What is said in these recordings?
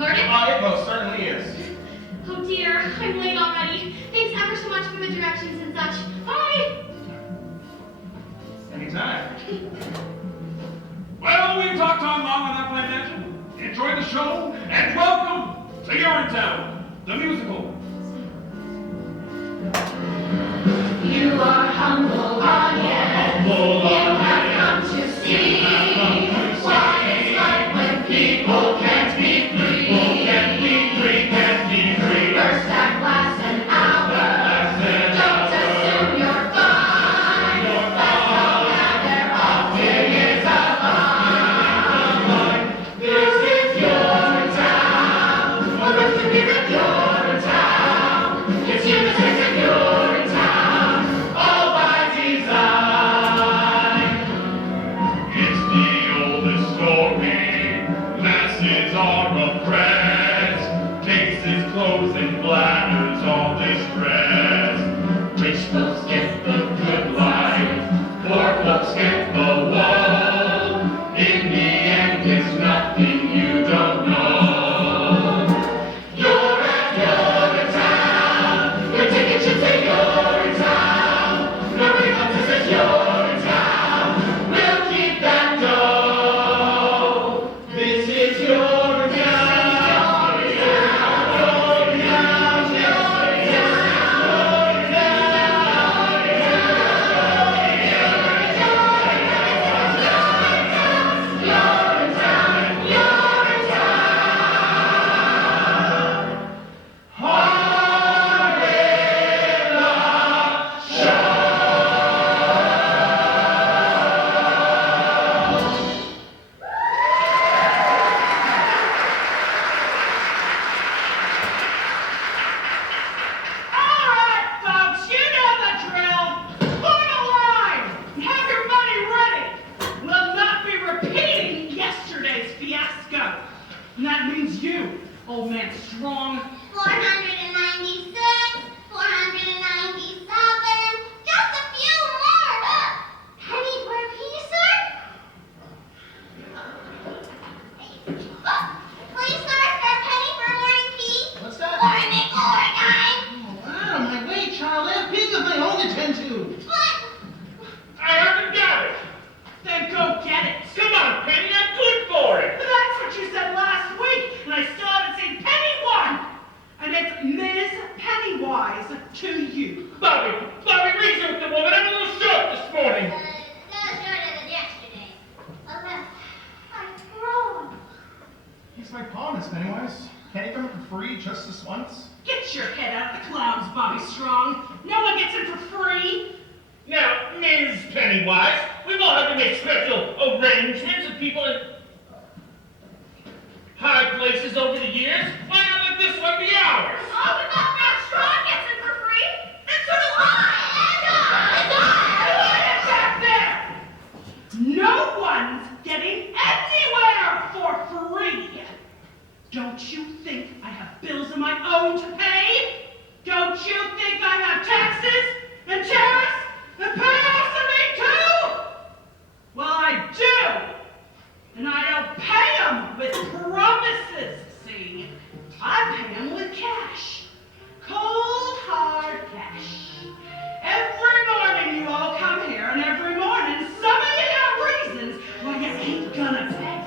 Pardon? It most certainly is. Oh dear, I'm late already. Thanks show, and welcome to Urine, the musical. You are humble, yes. You have come to see what it's like when people can't be free. First act lasts an hour. Don't assume you're fine. Let's all gather, often is a line. This is your town. Welcome to be in your town. It's you to take in your town. All by design. It's the oldest story. Masses are oppressed. Cases closed and bladders all distressed. Rich folks get the good life. Poor folks get the woe. In the end, it's nothing you don't know. You're at your town. Your ticket should say your town. Nobody else says your town. We'll keep that dough. This is your town. Alright, folks, you know the drill. Form a line and have your money ready. We'll not be repeating yesterday's fiasco. And that means you, old man Strong. 496, 497, just a few more. Penny for a piece, sir? Please, sir, for a penny for a morning tea. What's that? Or a nickel or a dime. Out of my way, child. I have pizza my own to tend to. But I haven't got it. Then go get it. Come on, Penny, I'm good for it. But that's what you said last week, and I still haven't seen Penny one. And it's Ms. Pennywise to you. Bobby, reason with the woman. I'm a little short this morning. not as short as yesterday. Unless I've grown. Here's my promise, Pennywise. Can't you come for free just this once? Get your head out of the clouds, Bobby Strong. No one gets in for free. Now, Ms. Pennywise, we've all had to make special arrangements with people in high places over the years. Why not let this one be ours? Oh, but that man Strong gets it for free. And so do I. Quiet back there! No one's getting anywhere for free. Don't you think I have bills of my own to pay? Don't you think I have taxes and tariffs and payoffs to me too? Well, I do. And I don't pay them with promises, see? I pay them with cash. Cold, hard cash. Every morning you all come here, and every morning some of you have reasons why you ain't gonna pay.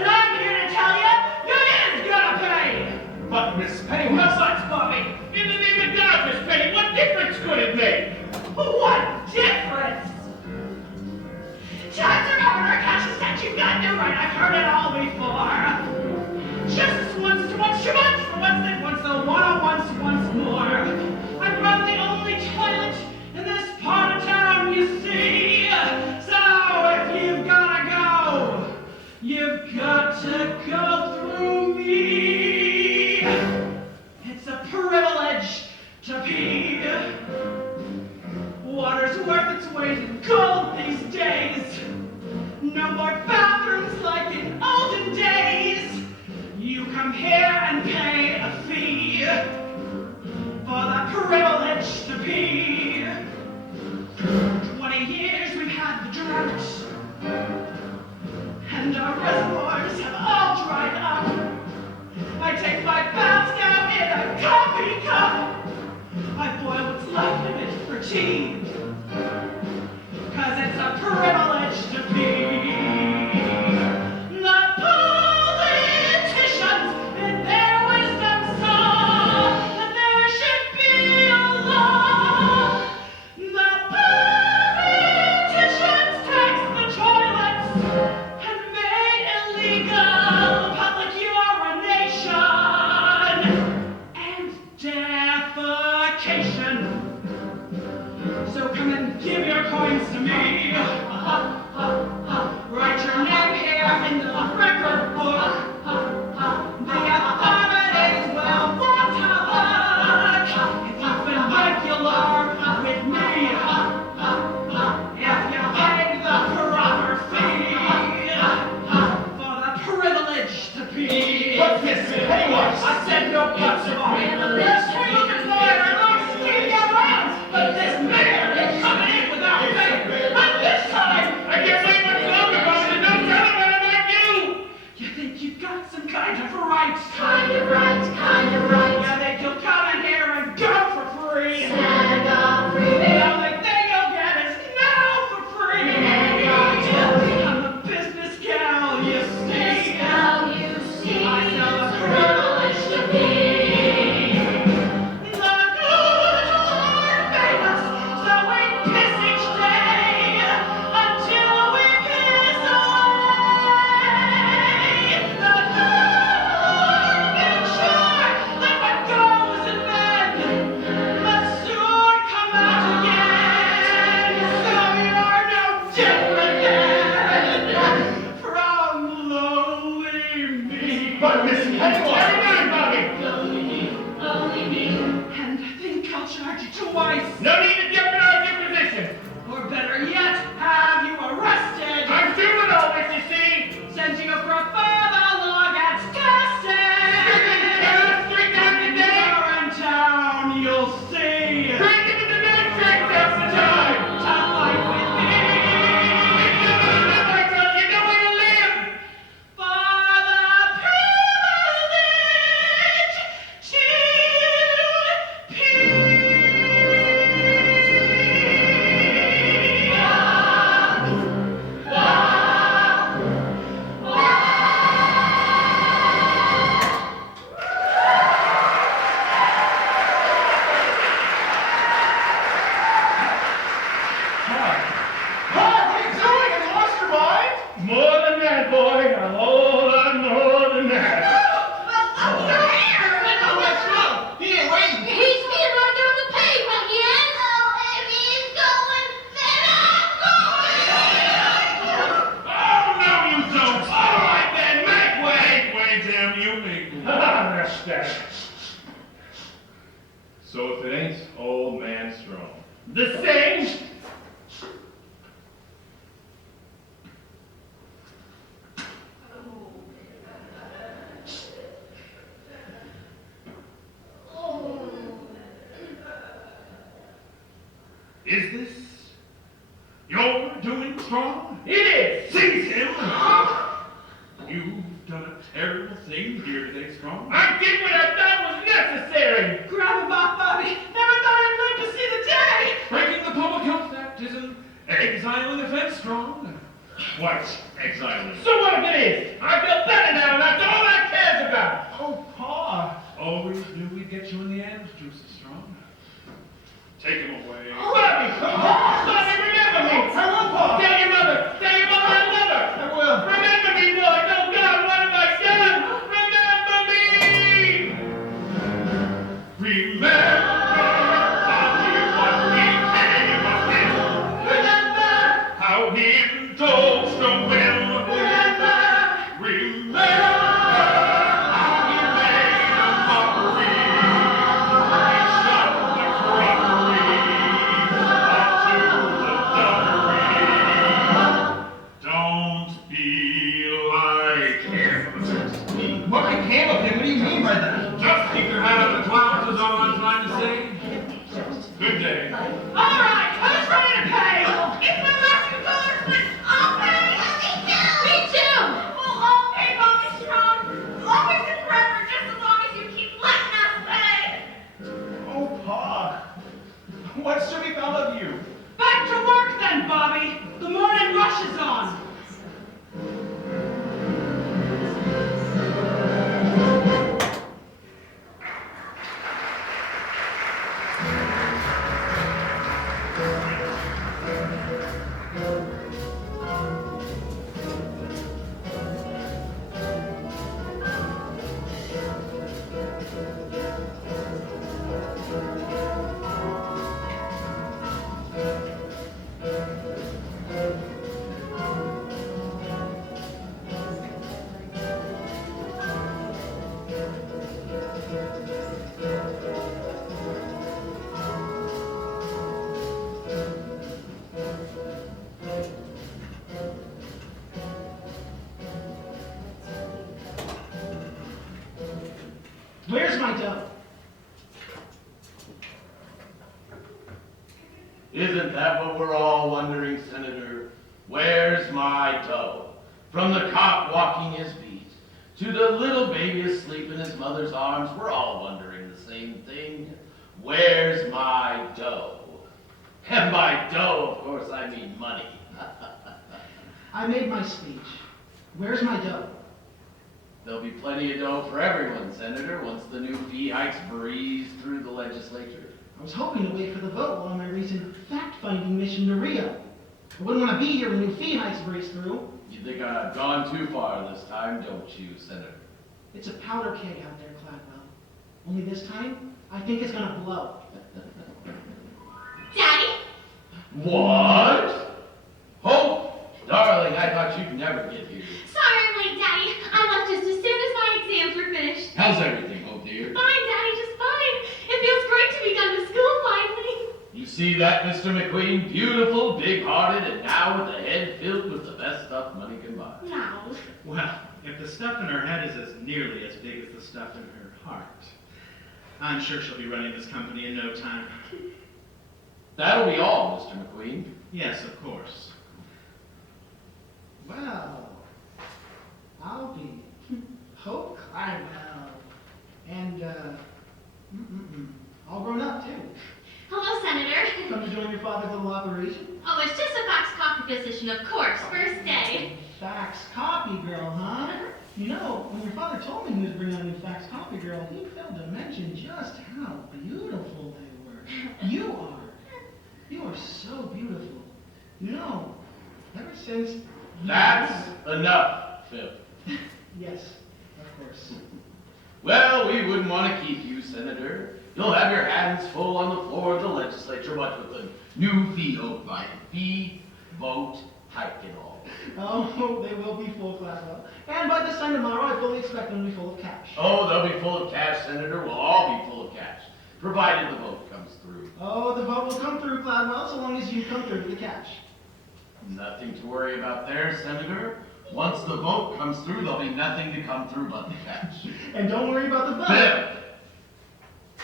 And I'm here to tell you, you is gonna pay. But, Miss No Pennywise... buts, Bobby. In the name of God, Miss Penny, what difference could it make? What difference? Times are harder, cash is that you've got to do right. I've heard it all before. Justice once too much, for once they once the once more. I run the only toilet in this part of town, you see. So if you've gotta go, you've got to go through me. It's a privilege to pee. Water's worth its weight in gold these days. No more bathrooms like in olden days. You come here and pay a fee for the privilege to pee. 20 years we've had the drought, and our reservoirs have all dried up. I take my bath down in a coffee cup. I boil what's left of it for tea. 'Cause it's a privilege to be the politician voice. No need to jeopardize your position. Or better yet, have you arrested. I'm doing all this, you see. Send you for further law gets tested. Straight down the day. You're in town, you'll see. Straight into the night track, that's the time. To fight with me. You know where to live. For the privilege to What are you doing? Have you lost your mind? More than that, boy. A whole lot more than that. He ain't waiting. He's speeding right down the pavement again. Oh, if he's going, then I'm going. Oh, no, you don't. All right, then, make way. Way, damn you, make way. That's that. So if it ain't old man Strong. The same. Is this your doing, Strong? It is. Seize him! You've done a terrible thing here today, Strong. I did what I thought was necessary. grab him off, Bobby. Never thought I'd live to see the day. Breaking the Public Health Act is an exiling offense, Strong. What's exiling? So what if it is? I feel better now, and that's all that cares about. Oh, Pa. Always knew we'd get you in the end, Juicy Strong. Take him away. Bobby, Bobby, remember me. I will, Pa. Tell your mother. Tell your mother I love her. I will. Remember me, boy. Oh, God, what have I done? Remember me. Remember how he was became of him. Remember. How he indulged a whim. Remember. Remember how he made a mockery. He shoved the crockery onto the dungery. Don't be like him. What became of him? What do you mean by that? Just keep your head out of the clouds is all I'm trying to say. Good day. All right, who's ready to pay? It's my last $2, I'll pay. Me too. We'll all pay, Bobby Strong. Always and forever, just as long as you keep letting us pay. Oh, Pa. What's to be become of you? Back to work then, Bobby. The morning rush is on. Where's my dough? Isn't that what we're all wondering, Senator? Where's my dough? From the cop walking his beat to the little baby asleep in his mother's arms, we're all wondering the same thing. Where's my dough? And by dough, of course, I mean money. I made my speech. Where's my dough? There'll be plenty of dough for everyone, Senator, once the new fee hikes breeze through the legislature. I was hoping to wait for the vote while on my recent fact-finding mission to Rio. I wouldn't want to be here when new fee hikes breeze through. You think I've gone too far this time, don't you, Senator? It's a powder keg out there, Cladwell. Only this time, I think it's gonna blow. Daddy? What? Hope? Darling, I thought you'd never get here. Sorry I'm late, Daddy. I left just as soon as my exams were finished. How's everything, Hope dear? Fine, Daddy, just fine. It feels great to be done with school finally. see that, Mr. McQueen? Beautiful, big-hearted, and now with a head filled with the best stuff money can buy. No. Well, if the stuff in her head is as nearly as big as the stuff in her heart, I'm sure she'll be running this company in no time. That'll be all, Mr. McQueen. Yes, of course. Well, I'll be Hope Clydewell. And, all grown up, too. Hello, Senator. Come to join your father's little operation? Oh, it's just a fax copy position, of course. First day. Fax copy girl, huh? You know, when your father told me he was bringing on a new fax copy girl, he failed to mention just how beautiful they were. You are so beautiful. You know, ever since... That's enough, Phil. Yes, of course. Well, we wouldn't want to keep you, Senator. You'll have your hands full on the floor of the legislature, what with the new fee, vote, hike and all. Oh, they will be full, Clydewell. And by this time tomorrow, I fully expect them to be full of cash. Oh, they'll be full of cash, Senator. We'll all be full of cash, provided the vote comes through. Oh, the vote will come through, Clydewell, so long as you come through with the cash. Nothing to worry about there, Senator. Once the vote comes through, there'll be nothing to come through but the cash. And don't worry about the vote. Phil! I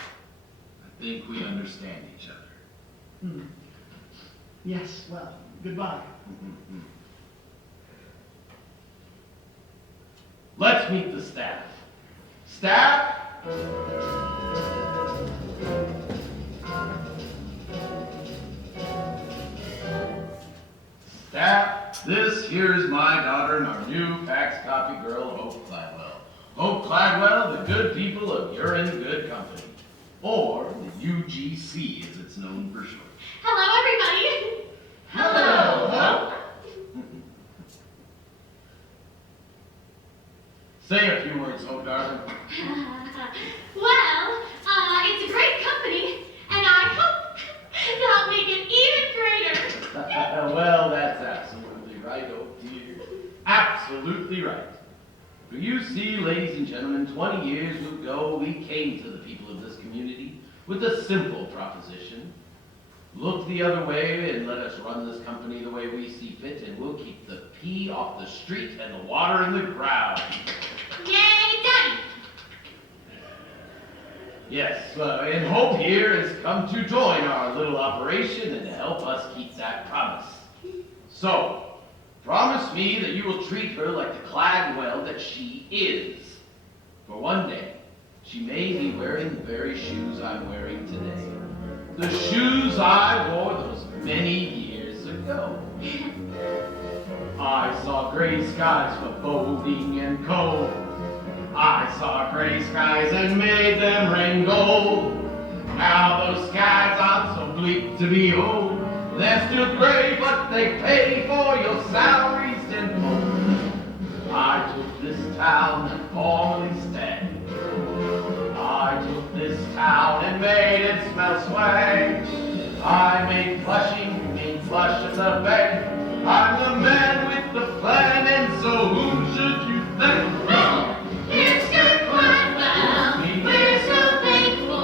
think we understand each other. Yes, well, goodbye. Let's meet the staff. Staff? Staff, this here's my daughter and our new fax copy girl, Hope Clydewell. Hope Clydewell, the good people of Urine Good Company. Or the UGC, as it's known for short. Hello, everybody. Hello, Hope. Say a few words, Hope, darling. Well, it's a great company, and I hope to help make it even greater. Well, that's absolutely right, oh dear. Absolutely right. For you see, ladies and gentlemen, 20 years ago, we came to the people of this community with a simple proposition. Look the other way and let us run this company the way we see fit, and we'll keep the pee off the street and the water in the ground. Yay, Daddy! Yes, and Hope here has come to join our little operation and to help us keep that promise. So, promise me that you will treat her like the Clydewell that she is. For one day, she may be wearing the very shoes I'm wearing today. The shoes I wore those many years ago. I saw gray skies for boating and coal. I saw gray skies and made them rain gold. Now those skies are so bleak to behold. They're still gray, but they pay for your salaries tenfold. I took this town that formerly stank. I took this town and made it smell swag. I made Flushing mean flush at the bank. I'm the man with the plan, and so whom should you thank? Mr. Clydewell, we're so thankful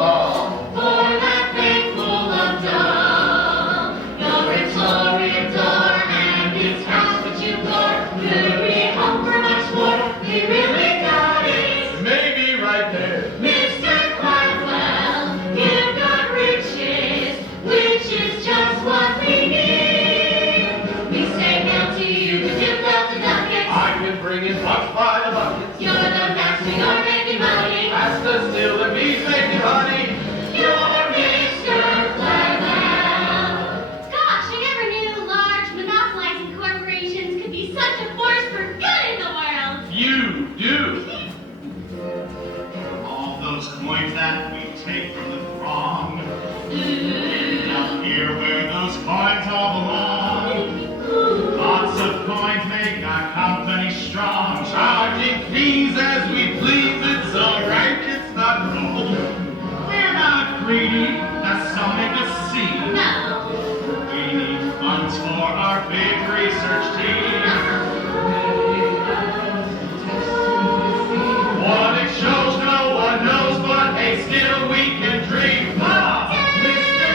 for that thankful of Joe. Your Victoria door and his house which you bore could we hope for much more? He really got it. Maybe right there. Mr. Clydewell, you've got riches, which is just what we need. We say hail to you, 'cause you've got the ducats. I've been bringing bucks by the buckets. You're the master, you're making money. Pasta still and bees making honey. You're Mr. Clydewell. Gosh, I never knew large monopolizing corporations could be such a force for good in the world. You do. All those coins that we take from the throng end up here where those coins all belong. Lots of coins make our company strong. Charging fees as we please, it's alright, it's not wrong. We're not greedy, as some make us see. No. We need funds for our big research team. What it shows, no one knows, but hey, still we can dream. Ah, Mr.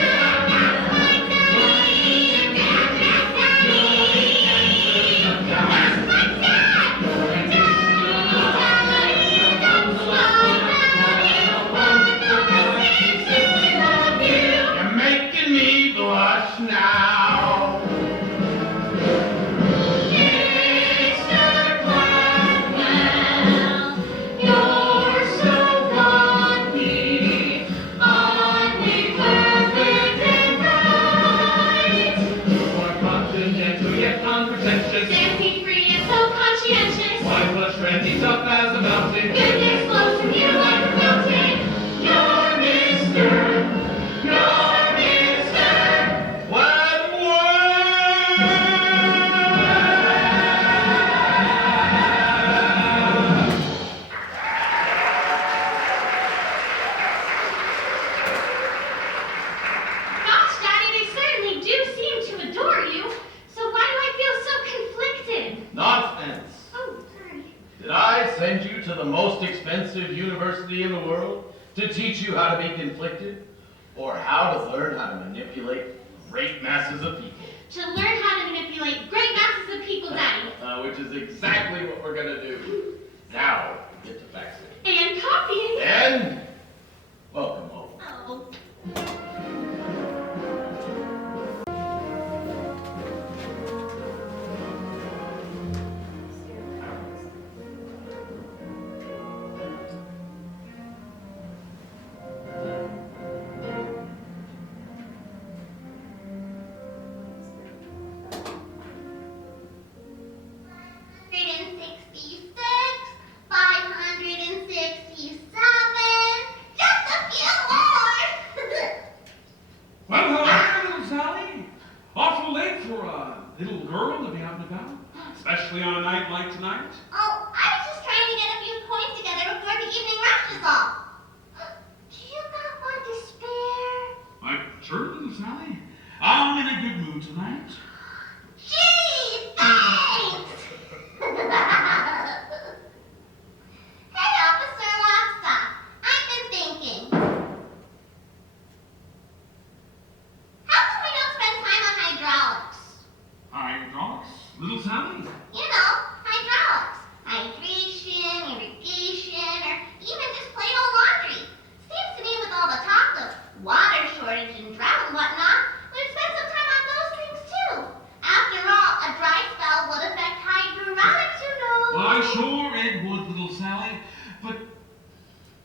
To teach you how to be conflicted? Or how to learn how to manipulate great masses of people? To learn how to manipulate great masses of people, Daddy. Which is exactly what we're gonna do. Now, get to faxing. And copying. And welcome home. Oh. Little girl to be out and about, especially on a night like tonight. Oh, I was just trying to get a few coins together before the evening rush is off. Do you got one to spare? Sure, little Sally. I'm in a good mood tonight. Gee, thanks! Hey, Officer Lockstock. I've been thinking. How come we don't spend time on hydraulics? Hydraulics? Little Sally? You know, hydraulics. Hydration, irrigation, or even just plain old laundry. Seems to me with all the talk of water shortage and drought and whatnot, we'd spend some time on those things too. After all, a dry spell would affect hydraulics, you know. Why, sure it would, little Sally, but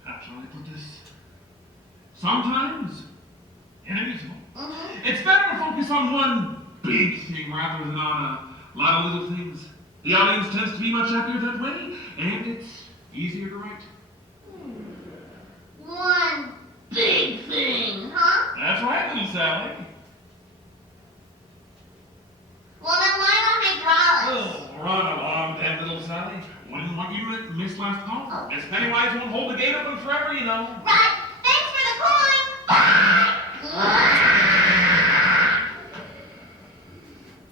how shall I put this? Sometimes, inevitable. It's better to focus on one big thing rather than on a lot of little things. The audience tends to be much happier that way, and it's easier to write. One big thing, huh? That's right, little Sally. Well, then why not hydraulics? Oh, run along then, little Sally. Wouldn't want you to miss last call. Miss Pennywise won't hold the gate open forever, you know. Right. Thanks for the coin. Bye.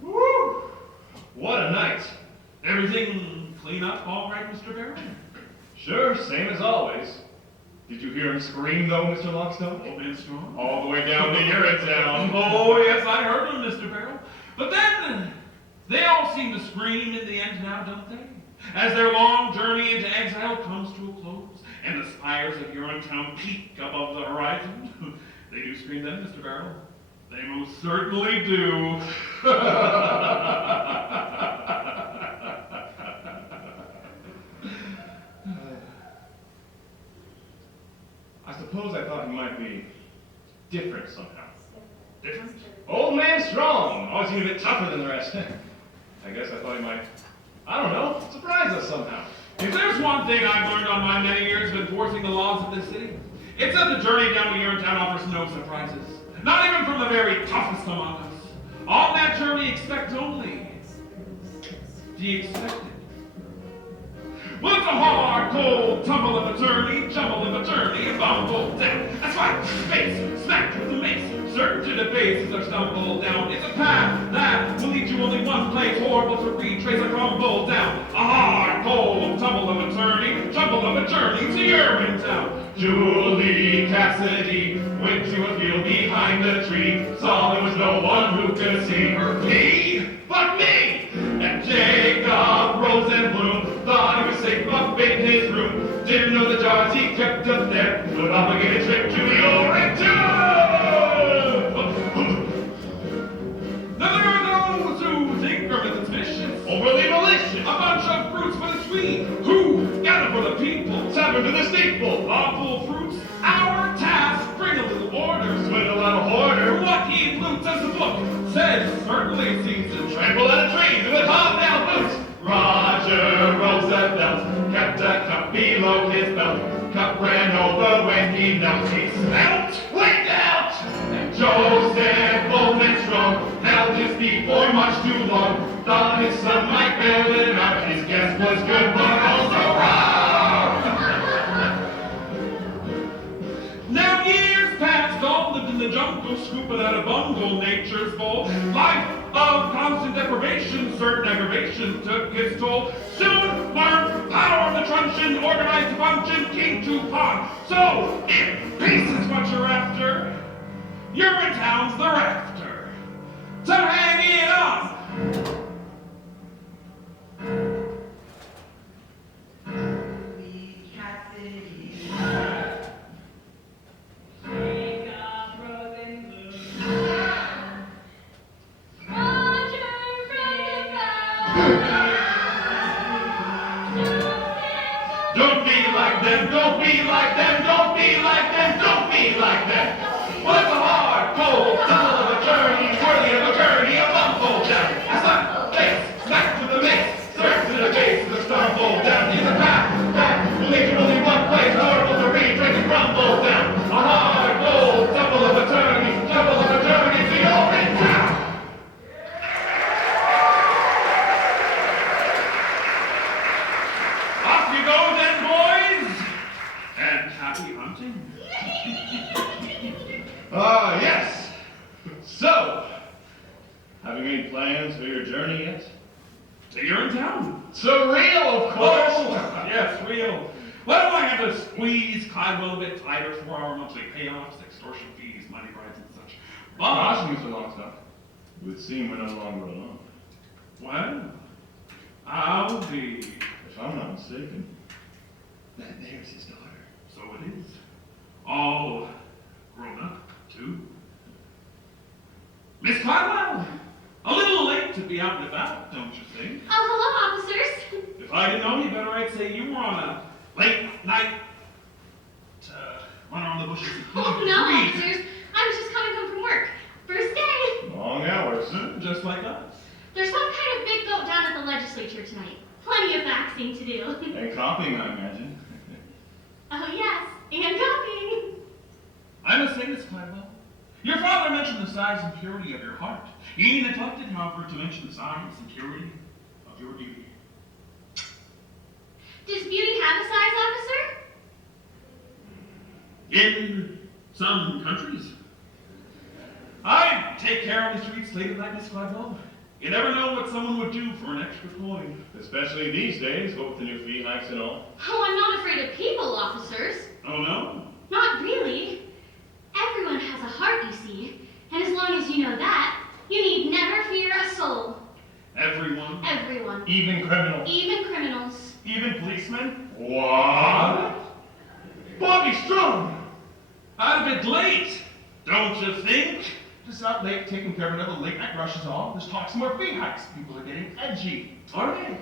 Woo! What a night. Everything clean up all right, Mr. Barrow? Sure, same as always. Did you hear him scream, though, Mr. Lockstone? Open and strong? All the way down to Urine Town. Oh, yes, I heard him, Mr. Barrow. But then, they all seem to scream in the end now, don't they? As their long journey into exile comes to a close, and the spires of Urinetown peak above the horizon. They do scream then, Mr. Barrow. They most certainly do. I suppose I thought he might be different somehow. Different? Old man strong, always seemed a bit tougher than the rest. I guess I thought he might, I don't know, surprise us somehow. If there's one thing I've learned on my many years of enforcing the laws of this city, it's that the journey down to Urinetown offers no surprises. Not even from the very toughest among us. On that journey, expect only the expected. Well, it's a hard, cold tumble of a journey, jumble of a journey, and bumble down. That's right, face smacked with the mace, certain to the base as I stumble down. It's a path that will lead you only one place, horrible to retrace, I crumble down. A hard, cold tumble of a journey, jumble of a journey to Urinetown. Julie Cassidy went to a field behind a tree, saw there was no one who could see her. Me? But me! And Jacob Rose and Bloom thought he was safe up in his room. Didn't know the jars he kept up there would obligate a trip to Urinetown! Now there are those who think our method's vicious, Overly malicious! a bunch of fruits, but it's we who gather for the people. Seven to the steeple! Lawful fruits, our task, bring a little order. Swindle out a hoarder! What he loots as the book says certainly seems to Trample out a tree with hobnail boots! Roger Roosevelt kept a cup below his belt. Cup ran over when he knelt. He smelt, winked out! And Joseph, bold and strong, held his feet for much too long. Thought his son might bail it out. His guess was good, but also wrong! Now years passed, all lived in the jungle, scooping out a bungle, nature's bowl. Life of constant deprivation, certain aggravation took its toll. Soon learned power of the truncheon, organized function, king to pawn. So, if peace is what you're after, Urine-town's the rafter. To hang it on. Don't be like them, don't be like them, don't be like them, don't be like them. Well, it's a hard, cold, tunnel of a journey, worthy of a journey, a bumble down. A slap, face, smack with the mace, straight to the face of the stumble down. It's a path, will lead you only one place, horrible to read, drink and crumble down. A hard, cold, tumble of a journey, tumble of a journey, so you're in town. Off you go then, boys, and happy hunting. Ah, yes. So, having any plans for your journey yet? To Urine-town. Surreal, of course. Oh, yes, real. Why do I have to squeeze Clydewell a bit tighter for our monthly payoffs, extortion fees, money bribes, and such? But, Gosh, Mr. Longstock. It would seem we're no longer alone. well, I'll be. If I'm not mistaken, that there's his daughter. So it is. All grown up, too. Miss Clydewell, a little late to be out and about, don't you think? Oh, hello, officers. If I didn't know you better, I'd say you were on a late night run around the bushes. Oh, no, officers. I was just coming home from work. First day. Long hours. Just like us. There's some kind of big vote down at the legislature tonight. Plenty of faxing to do. And copying, I imagine. Oh, yes. And copying. I must say this, Clydewell. Your father mentioned the size and purity of your heart. He neglected, however, to mention the size and purity of your beauty. Does beauty have a size, officer? In some countries. I take care of the streets late at night, Miss Clydewell. You never know what someone would do for an extra coin. Especially these days, what with the new fee hikes and all. Oh, I'm not afraid of people, officers. Oh, no? Not really. Everyone has a heart, you see. And as long as you know that, you need never fear a soul. Everyone? Everyone. Even criminals. Even criminals. Even policemen. What? Bobby Strong! I'm a bit late, don't you think? Just out late taking care of another late night rush is all. There's talk some more fee hikes. People are getting edgy. Are they?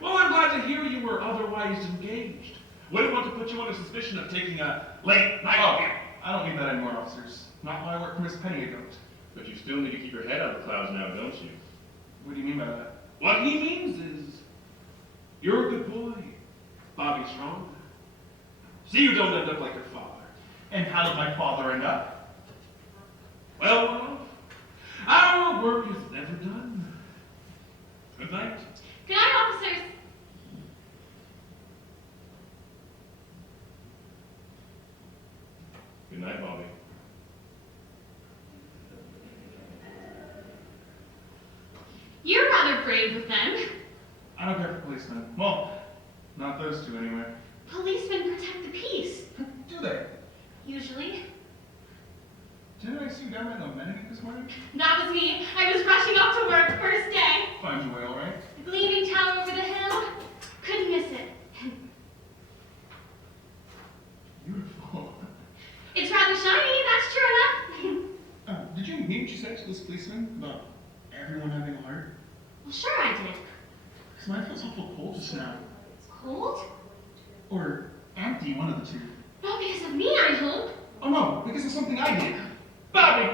Well, I'm glad to hear you were otherwise engaged. Wouldn't want to put you under suspicion of taking a late night. Oh, I don't need that anymore, officers. Not while I work for Miss Penny, I don't. But you still need to keep your head out of the clouds now, don't you? What do you mean by that? What he means is, you're a good boy, Bobby Strong. See you don't end up like your father. And how did my father end up? Well, our work is never done. Good night. Good night, officers. Good night, Bobby. You're rather brave with them. I don't care for policemen. Well, not those two anyway. Policemen protect the peace. Do they? Usually. Didn't I see you down by the amenity this morning? That was me. I was rushing off to work first day. Find your way all right? The gleaming tower over the hill. Couldn't miss it. Beautiful. It's rather shiny, that's true enough. Did you hear what you said to this policeman about everyone having a heart? Well, sure I did. Because mine feels awful cold just now. Cold? Or empty, one of the two. Not because of me, I hope. Oh no, because of something I did. Bobby,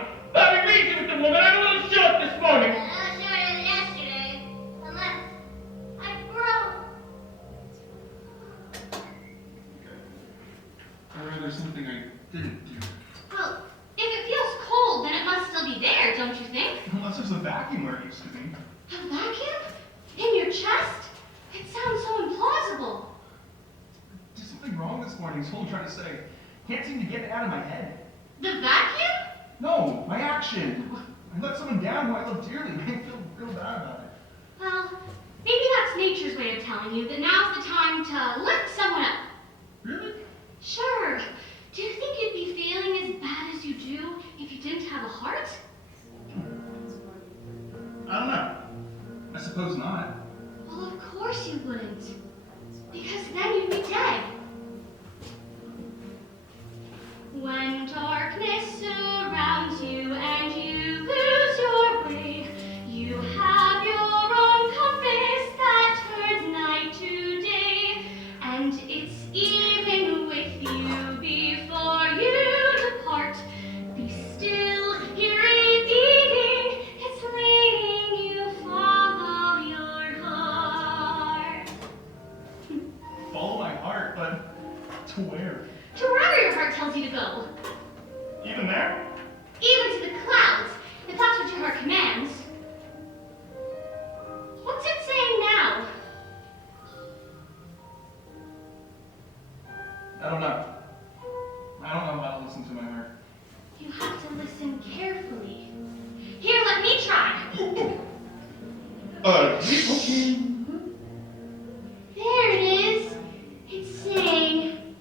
read you with the woman. I'm a little short this morning. Shorter than yesterday. Unless I grow. Or there's something I didn't do. Well, if it feels cold, then it must still be there, don't you think? Unless there's a vacuum where it used to be. A vacuum? In your chest? It sounds so implausible. There's something wrong this morning, is all I'm trying to say. Can't seem to get it out of my head. The vacuum? No, my action. I let someone down who I love dearly. I feel real bad about it. Well, Maybe that's nature's way of telling you that now's the time to lift someone up. Really? Sure. Do you think you'd be feeling as bad as you do if you didn't have a heart? I don't know. I suppose not. Well, of course you wouldn't. Because then you'd be dead. When darkness surrounds you and you lose your way, you have your own compass that turns night to day, and it's even with you before you depart. Be still, hear it beating, it's leading you, follow your heart. Follow my heart, but to where? To wherever your heart tells you to go. Even there? Even to the clouds, if that's what your heart commands. What's it saying now? I don't know. I don't know how to listen to my heart. You have to listen carefully. Here, let me try. Okay. There it is. It's saying,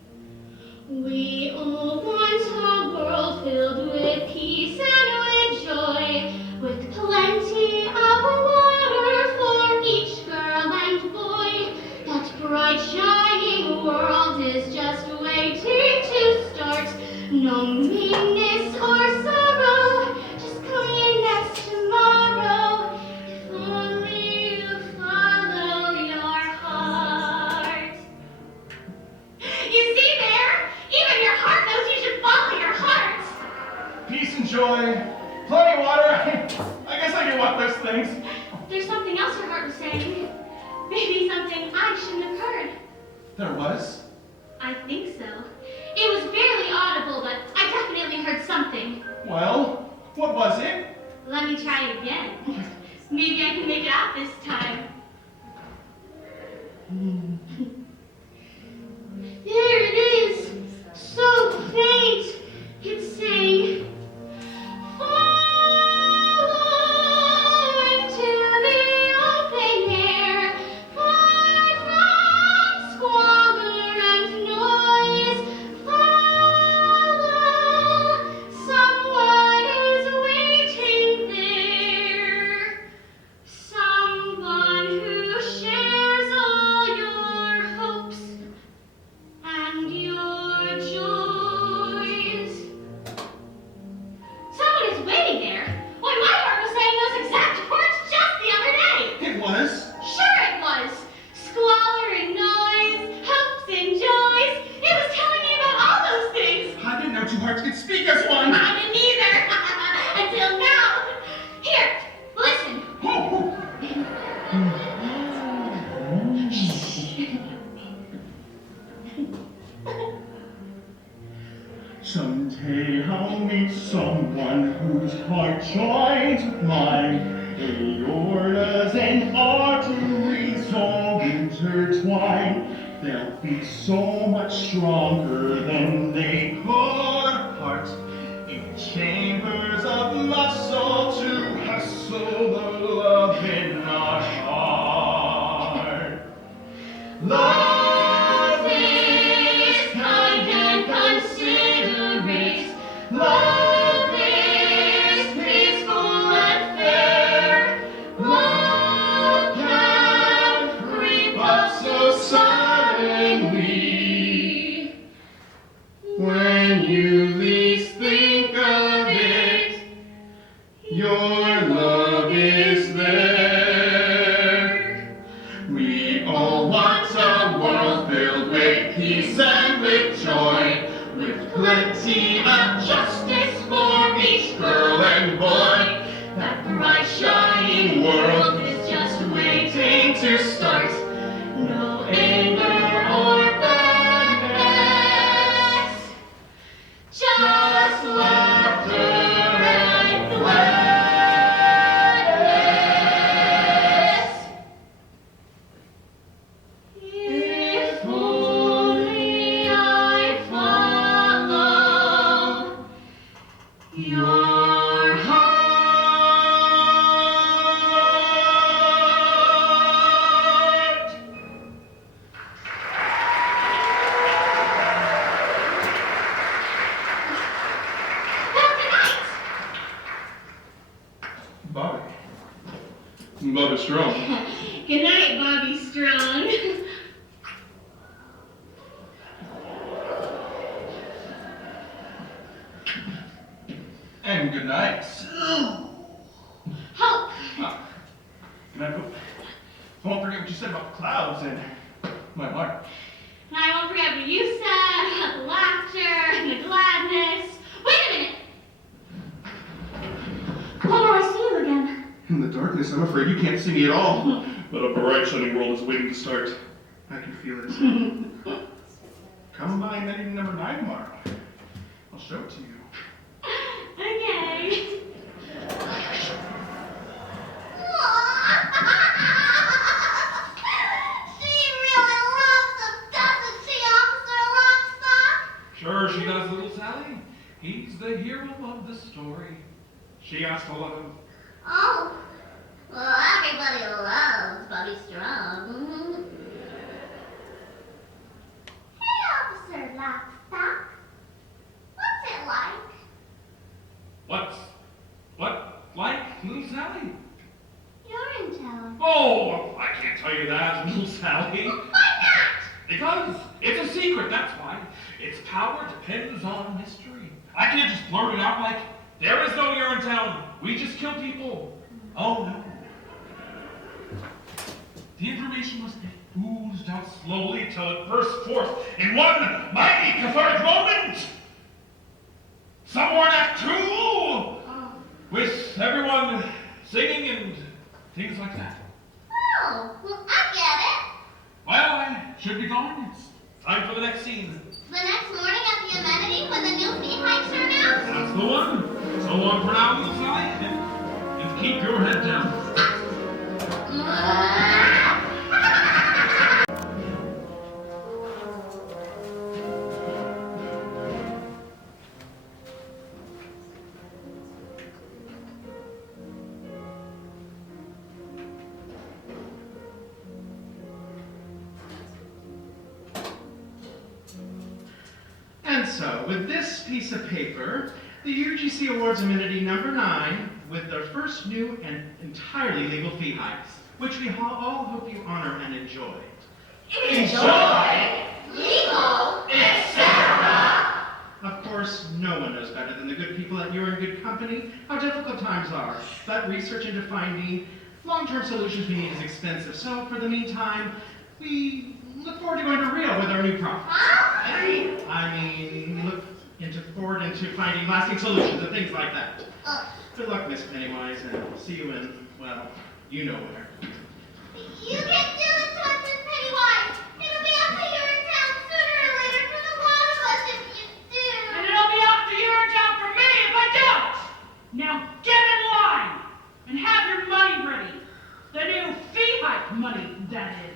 we all want a world filled with peace and with joy, with plenty of water for each girl and boy. That bright shining world is just waiting to start. No meanness or sorrow, just cleanness tomorrow. If only you follow your heart. You see there? Even your heart knows you should follow your heart. Peace and joy, plenty of water. I guess I can want those things. There's something else your heart was saying. Maybe something I shouldn't have heard. There was? I think so. It was barely audible, but I definitely heard something. Well, what was it? Let me try it again. Maybe I can make it out this time. There it is. So faint. It's saying, follow into the open air, far from squalor and noise. Follow, someone is waiting there. Someone who shares all your hopes and your joys. Someone is waiting there. Why, my heart was saying those exact words just the other day. It was. Sure it was. Squalor and noise, hopes and joys. It was telling me about all those things. I didn't know two hearts could speak as one. I didn't either. Until now. Here, listen. Someday I'll meet someone whose heart joins with mine. Aortas and arteries all intertwine. They'll be so much stronger than they Our hearts in chambers of muscle to hustle the love in our heart. Love is kind and considerate. Love is peaceful and fair. Love can creep up so suddenly. When you least think of it, your love is there. We all want a world filled with peace and with joy, with plenty of justice for each girl and boy. That bright shining world is just waiting to start. No anger or badness, Just laughter and gladness. If only I follow your heart. Bobby Strong. Good night, Bobby Strong. And good night. Hulk. Good night. Don't forget what you said about the clouds and my heart. And I won't forget what you said about the laughter and the gladness. Wait a minute. When do I see you again? In the darkness, I'm afraid you can't see me at all. But a bright, shining world is waiting to start. I can feel it. Come by meeting number 9 tomorrow. I'll show it to you. Okay. She really loves him, doesn't she, Officer Rockstock? Sure she does, little Sally. He's the hero of the story. She has to love him. Oh, well, everybody loves Bobby Strong. Hey, Officer Lockstock. What's it like? What like, little Sally? You're in town. Oh, I can't tell you that, little Sally. Why not? Because it's a secret, that's why. Its power depends on mystery. I can't just blurt it out like, there is no urine town. We just kill people. Oh, no. The information must be oozed out slowly till it bursts forth in one mighty cathartic moment. Somewhere in Act 2, with everyone singing and things like that. Oh, well, I get it. Well, I should be going. It's time for the next scene. The next morning at the amenity when the new fee hikes are announced? That's the one. So long for now, little Sally, and keep your head down. And so, with this piece of paper, the UGC awards amenity number 9 with their first new and entirely legal fee hikes, which we all hope you honor and enjoy. Enjoy, legal, etc. Of course, no one knows better than the good people at You're in Good Company how difficult times are, but research into finding long-term solutions we need is expensive. So, for the meantime, we look forward to going to Rio with our new profits. I mean, we look forward into finding lasting solutions and things like that. Good luck, Miss Pennywise, and see you in, well, you know where. You can do it to us, Miss Pennywise. It'll be up to your town sooner or later for the lot of us if you do. And it'll be after your job for me if I don't. Now get in line and have your money ready. The new fee hike money, that is.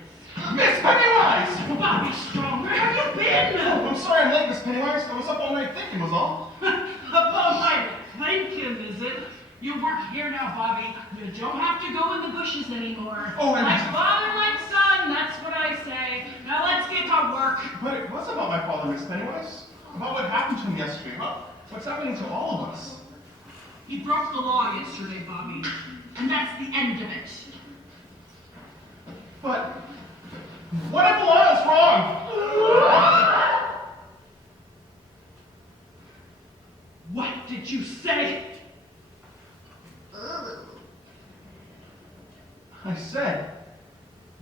Miss Pennywise! Bobby Strong, where have you been? Oh, I'm sorry I'm late, Miss Pennywise. I was up all night thinking was all. About my thinking, is it? You work here now, Bobby. You don't have to go in the bushes anymore. Oh, like father, like son, that's what I say. Now let's get to work. But it was about my father, Miss Pennywise. About what happened to him yesterday. About what's happening to all of us. He broke the law yesterday, Bobby. And that's the end of it. But what if the law is wrong? What did you say? I said,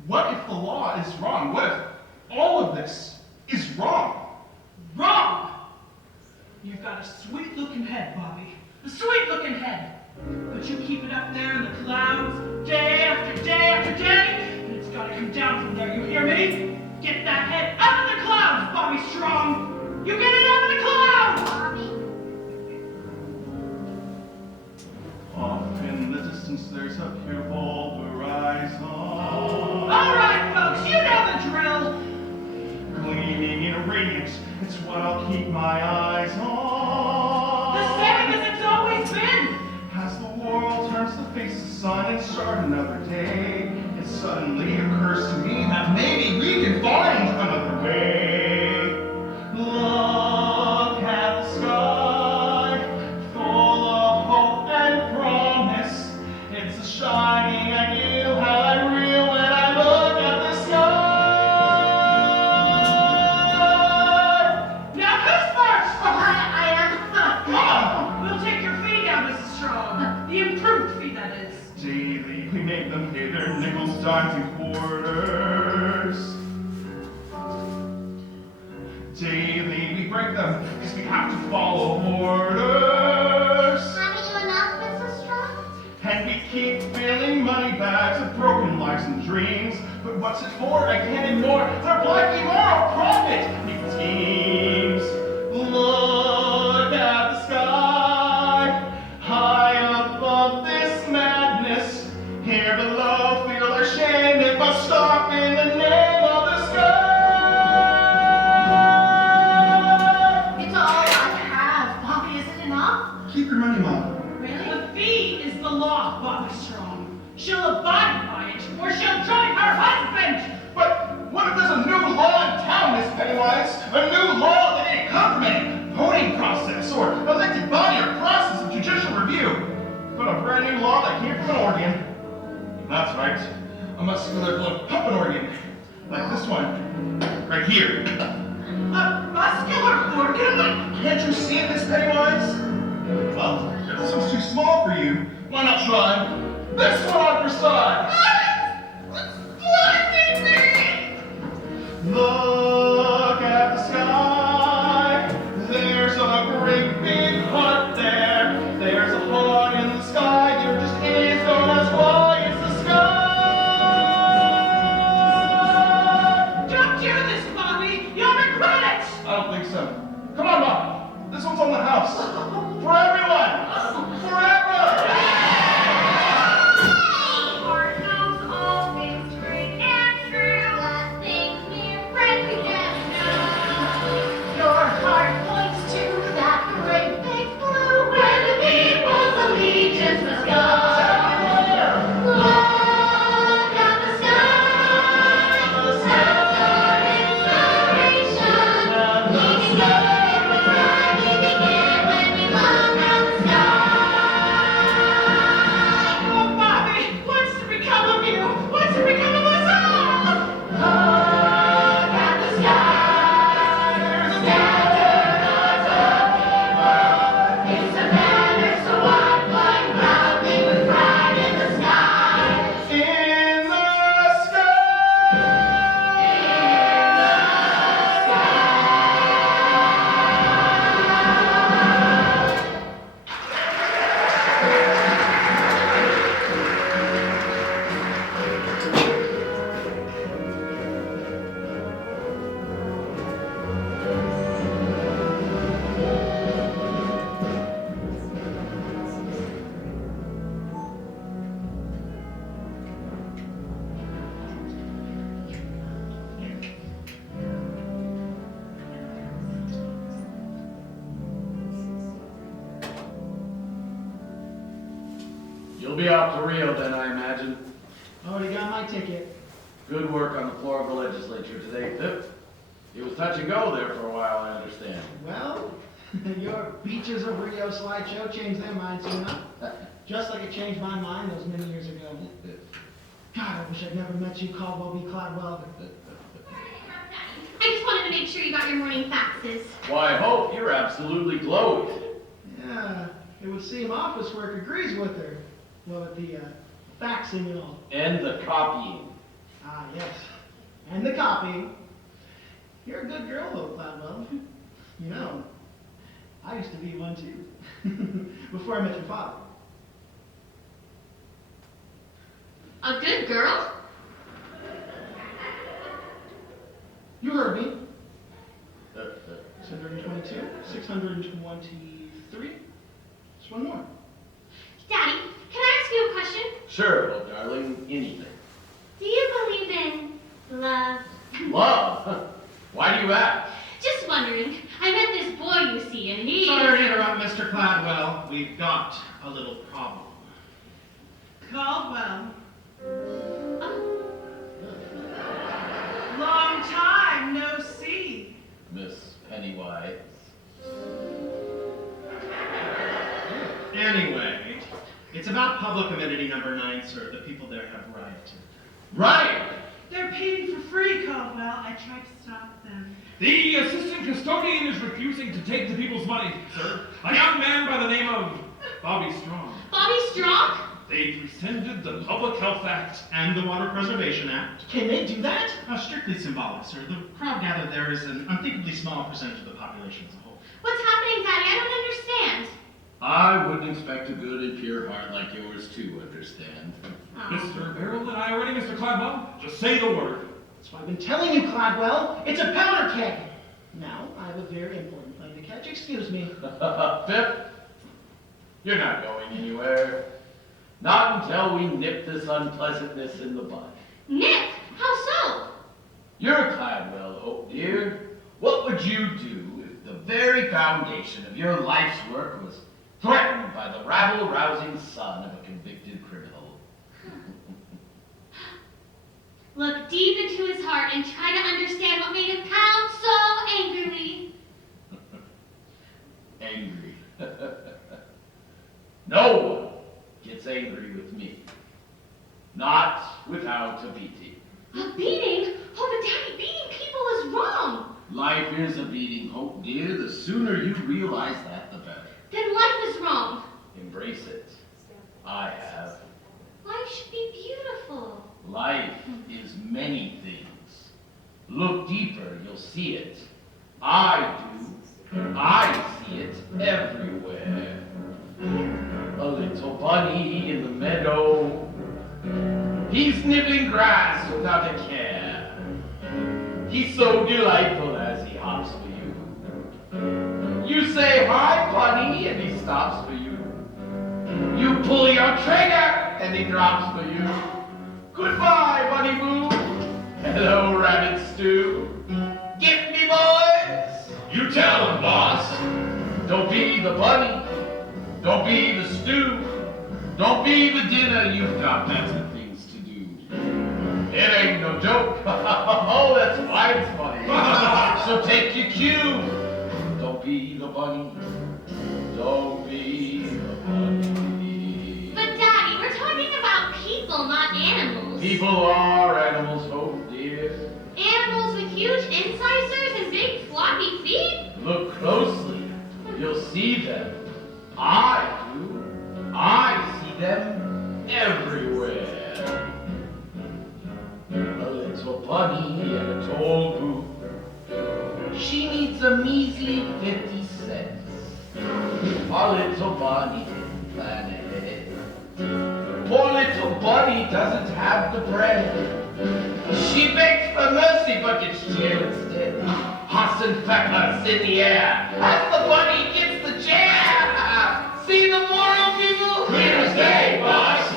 what if the law is wrong? What if all of this is wrong? Wrong! You've got a sweet-looking head, Bobby. A sweet-looking head. But you keep it up there in the clouds, day after day after day, and it's gotta come down from there, you hear me? Get that head out of the clouds, Bobby Strong! You get it out of the clouds! Off in the distance there's a beautiful horizon. All right, folks, you know the drill. Gleaming in radiance, it's what I'll keep my eyes on. The same as it's always been. As the world turns to face the sun and start another day, it suddenly occurs to me that maybe we can find another way. Look at the sky, full of hope and promise. It's a shining and daunting quarters. Daily we break them, because we have to follow orders. Having you enough, Mr. Strong? And we keep filling money bags of broken lives and dreams. But what's it for? I can't ignore their black immoral profit. Evil schemes. Look at the sky. High above this madness. Here below, feel our shame. It must stop in the name of the sky. It's all I have. Bobby, is it enough? Keep your money, Mom. Really? The fee is the law, Bobby Strong. She'll abide by it, or she'll join her husband. But what if there's a new law in town, Miss Pennywise? A new law that ain't government, voting process, or elected body or process of judicial review? But a brand new law that came from an organ. That's right, a muscular blood puppet organ. Like this one, right here. A muscular organ? Can't you see it, Miss Pennywise? Well, if this one's too small for you, why not try this one on for size? Look at the sky. There's a great big heart there. There's a heart in the sky. There just is, don't ask why. It's the sky. Don't do this, Bobby. You'll regret it. I don't think so. Come on, Mom. This one's on the house. For everyone. Forever. Heart knows all things great and true. That things mere friend can know. Your heart points to that great big blue where the people's allegiance must go. Look at the sky. That's our inspiration. Leading up in the fire we begin when we look at the sky. Oh, Bobby, what's to become of you? What's to become of us all? Look at the sky, scattered odds of people. It's a banner so wide, flying proudly with pride in the sky. In the sky. You'll be off to Rio then, I imagine. Already got my ticket. Good work on the floor of the legislature today, Pip. It was touch and go there for a while, I understand. Well, your Beaches of Rio slideshow changed their minds soon enough. Just like it changed my mind those many years ago. God, I wish I'd never met you, Caldwell B. Cladwell. I just wanted to make sure you got your morning faxes. Why, Hope, you're absolutely glowing. Yeah, it would seem office work agrees with her. Well, with the faxing and all. And the copying. Ah, yes. And the copying. You're a good girl, though, Cladwell. You know, I used to be one, too. Before I met your father. A good girl? You heard me. 622, 623. Just one more. Daddy, can I ask you a question? Sure, Hope, darling, anything. Do you believe in love? Love? Why do you ask? Just wondering. I met this boy you see, and he... Sorry to interrupt, Mr. Cladwell. We've got a little problem. Caldwell. Oh, Long time no see. Miss Pennywise. Anyway, it's about public amenity number 9, sir. The people there have rioted. Right! They're paying for free, Caldwell. I tried to stop them. The assistant custodian is refusing to take the people's money, sir. A young man by the name of Bobby Strong. Bobby Strong? They've rescinded the Public Health Act. And the Water Preservation Act. Can they do that? Strictly symbolic, sir. The crowd gathered there is an unthinkably small percentage of the population as a whole. What's happening, Daddy? I don't understand. I wouldn't expect a good and pure heart like yours to understand. Mr. Beryl and I are ready, Mr. Cladwell. Just say the word. That's what I've been telling you, Cladwell. It's a powder keg. Now, I have a very important thing to catch. Excuse me. Pip, you're not going anywhere. Not until we nip this unpleasantness in the bud. Nick, how so? You're Cladwell, Hope dear. What would you do if the very foundation of your life's work was threatened by the rabble-rousing son of a convicted criminal? Look deep into his heart and try to understand what made him pound so angrily. Angry. No one gets angry with me. Not without a beating. A beating? Oh, but Daddy, beating people is wrong. Life is a beating, Hope dear. The sooner you realize that, the better. Then life is wrong. Embrace it. I have. Life should be beautiful. Life is many things. Look deeper, you'll see it. I do. I see it everywhere. A little bunny in the meadow. He's nibbling grass without a care. He's so delightful as he hops for you. You say, "Hi, bunny," and he stops for you. You pull your trigger, and he drops for you. Goodbye, Bunny Boo. Hello, Rabbit Stew. Get me, boys. You tell him, boss. Don't be the bunny. Don't be the stew. Don't be the dinner you've got better things to do. It ain't no joke. Oh, that's why it's funny. So take your cue. Don't be the bunny. Don't be the bunny. But Daddy, we're talking about people, not animals. People are animals, Hope dear. Animals with huge incisors and big floppy feet? Look closely. You'll see them. I do. I see them everywhere. A little bunny and a tall boo. She needs a measly 50 cents. Our little bunny didn't plan ahead. Poor little bunny doesn't have the bread. She begs for mercy, but gets jail instead. Hoss and peppers in the air as the bunny gets the chair. See the moral, people? Clear as day, boss.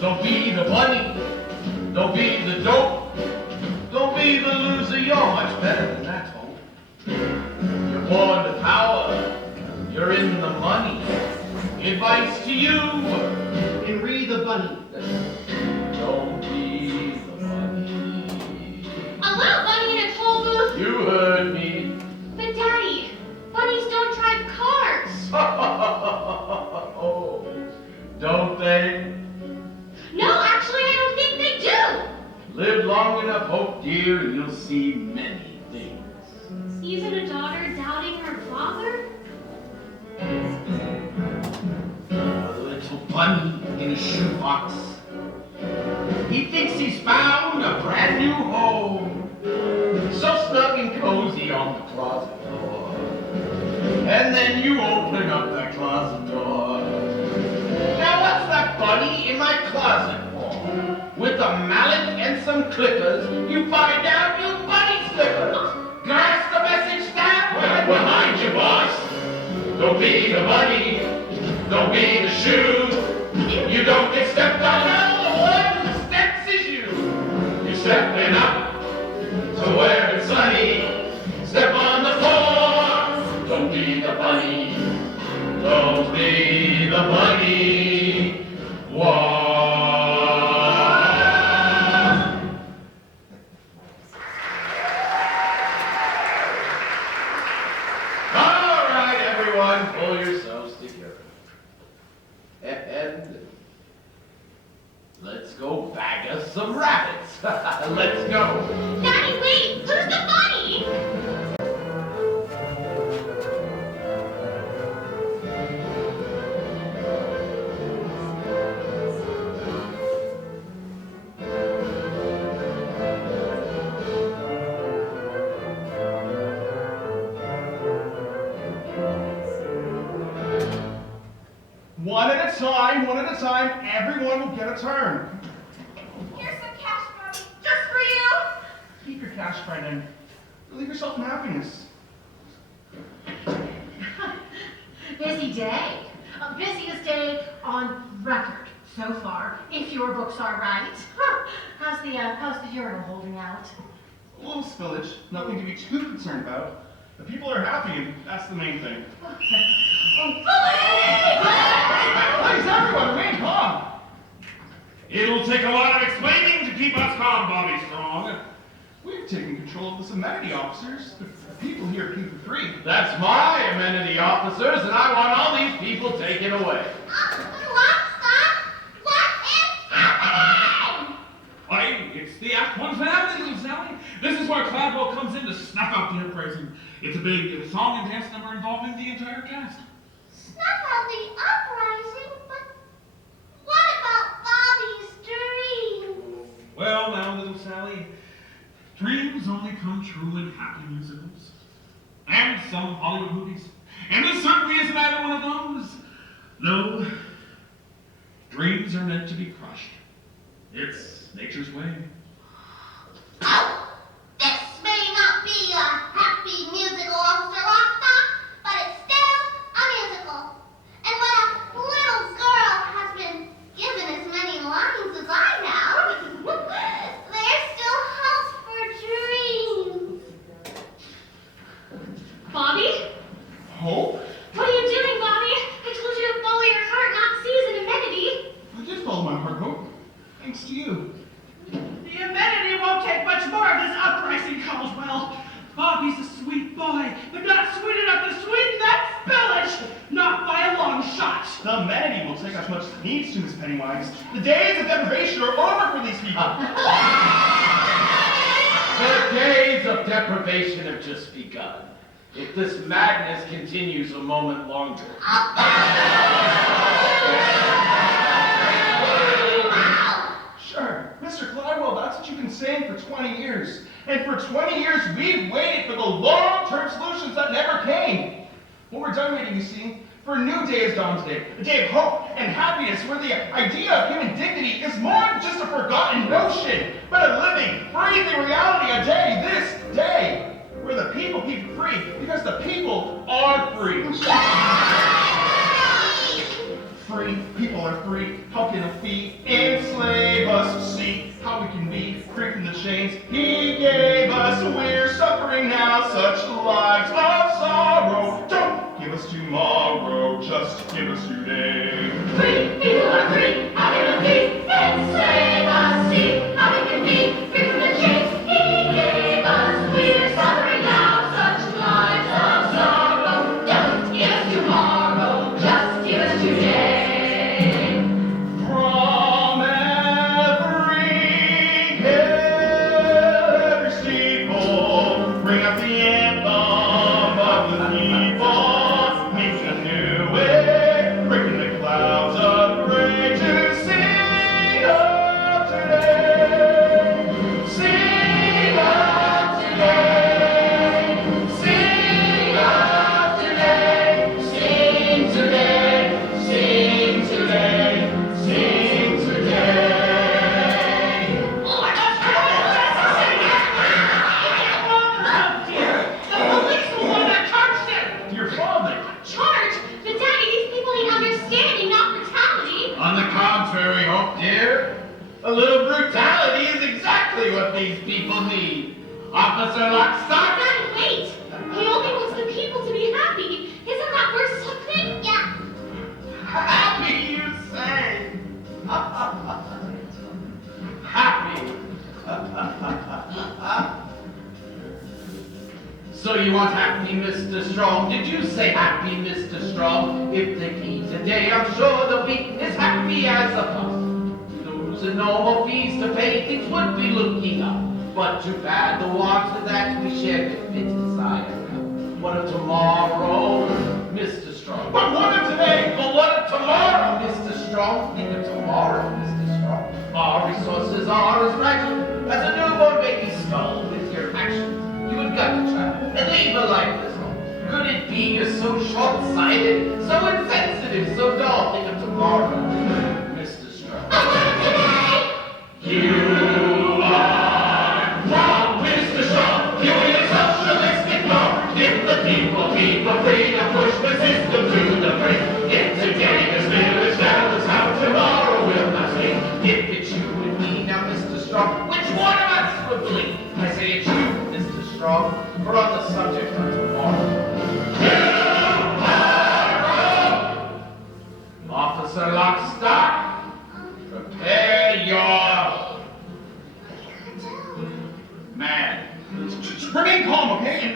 Don't be the bunny. Don't be the dope. Don't be the loser. You're much better than that, Hope. You're born to power. You're in the money. Advice to you. Henry the bunny. Don't be the bunny. A little bunny in a toll booth? You heard me. But Daddy, bunnies don't drive cars. Oh, don't they? No, actually, I don't think they do. Live long enough, Hope dear, and you'll see many things. Even a daughter doubting her father? A little bunny in a shoebox. He thinks he's found a brand new home. So snug and cozy on the closet floor. And then you open up that closet door. Now what's that bunny in my closet for? With a mallet and some clippers, you find out your bunny slippers. Grasp the message now. Right behind you, boss. Don't be the bunny. Don't be the shoe. You don't get stepped on. No, the one who steps is you. You're stepping up to where it's sunny. Step on the floor. Don't be the bunny. Don't be the bunny. Walk. All right, everyone, pull yourselves together. And let's go bag us some rabbits. Let's go. Daddy, wait! Who's the bunny? One at a time, everyone will get a turn. Here's some cash money, just for you. Keep your cash, Brendan. Relieve yourself in happiness. Busy day. Busiest day on record so far, if your books are right. How's the urinal holding out? A little spillage, nothing to be too concerned about. The people are happy, and that's the main thing. Please, everyone, remain calm. It'll take a lot of explaining to keep us calm, Bobby Strong. We've taken control of this amenity, officers. The people here pay for free. That's my amenity, officers, and I want all these people taken away. Why, it's the Act One family, little Sally. This is where Cladwell comes in to snuff out the uprising. It's a big song and dance number involving the entire cast. Snuff out the uprising, but what about Bobby's dreams? Well, now, little Sally, dreams only come true in happy musicals. And some Hollywood movies. And this certainly isn't either one of those. No, dreams are meant to be crushed. It's nature's way. Oh, this may not be a happy musical, Officer Lockstock, but it's still a musical. And when a little girl has been given as many lines as I have, there's still hope for dreams. Bobby? Hope? What are you doing, Bobby? I told you to follow your heart, not seize an amenity. I did follow my heart, Hope. Thanks to you. The amenity won't take much more of this uprising, Caldwell. Bobby's a sweet boy, but not sweet enough to sweeten that spillage. Not by a long shot. The amenity will take as much as it needs to, Miss Pennywise. The days of deprivation are over for these people. The days of deprivation have just begun. If this madness continues a moment longer. Sure, Mr. Clydewell, that's what you've been saying for 20 years. And for 20 years, we've waited for the long-term solutions that never came. Well, we're done waiting, you see. For a new day has dawned today. A day of hope and happiness where the idea of human dignity is more than just a forgotten notion, but a living, breathing reality. A day, this day, where the people be free because the people are free. Free, people are free. How can a fee enslave us? See how we can be free from the chains he gave us. We're suffering now such lives of sorrow. Don't give us tomorrow, just give us today. Free, people are free. How can a fee enslave us? See how we can be free from the chains he gave us. We're suffering now such lives of sorrow. Don't give us tomorrow, just give us today. From every steeple, bring up the anthem of the people, making a new way, breaking the clouds of gray to sing of today. Sing of today. Sing of today. Sing today. Sing today. Sing today. Oh my gosh, oh dear, the police will want to charge him. Dear father. Charge? But Daddy, these people need understanding, not brutality. On the contrary, Hope dear, a little brutality is exactly what these people need. Officer Lockstock. Daddy, wait! He only wants the people to be happy. Isn't that worth something? Yeah. Happy, you say? Happy. So you want happy, Mr. Strong? Did you say happy, Mr. Strong? If they be today, I'm sure they'll be as happy as a pup. Losing no more fees to pay, things would be looking up. But too bad the want that we share could fit inside a cup. What of tomorrow, Mr. Strong? But what of today? But what of tomorrow, Mr. Strong? Think of tomorrow, Mr. Strong. Our resources are as fragile as a newborn baby's skull. With your actions, you would gut the child and leave a lifeless home. Could it be you're so short-sighted, so insensitive, so dull? Think of tomorrow, Mr. Strong. I want it today! You are wrong, Mr. Strong. Fueling a socialistic law. Give the people freedom, push the system to the brink. If today is village, tell us how tomorrow will not be. If it's you and me now, Mr. Strong, which one of us would bleed? I say it's you, Mr. Strong. We're on the subject of tomorrow. Officer Lockstock, prepare your man. Remain calm, okay?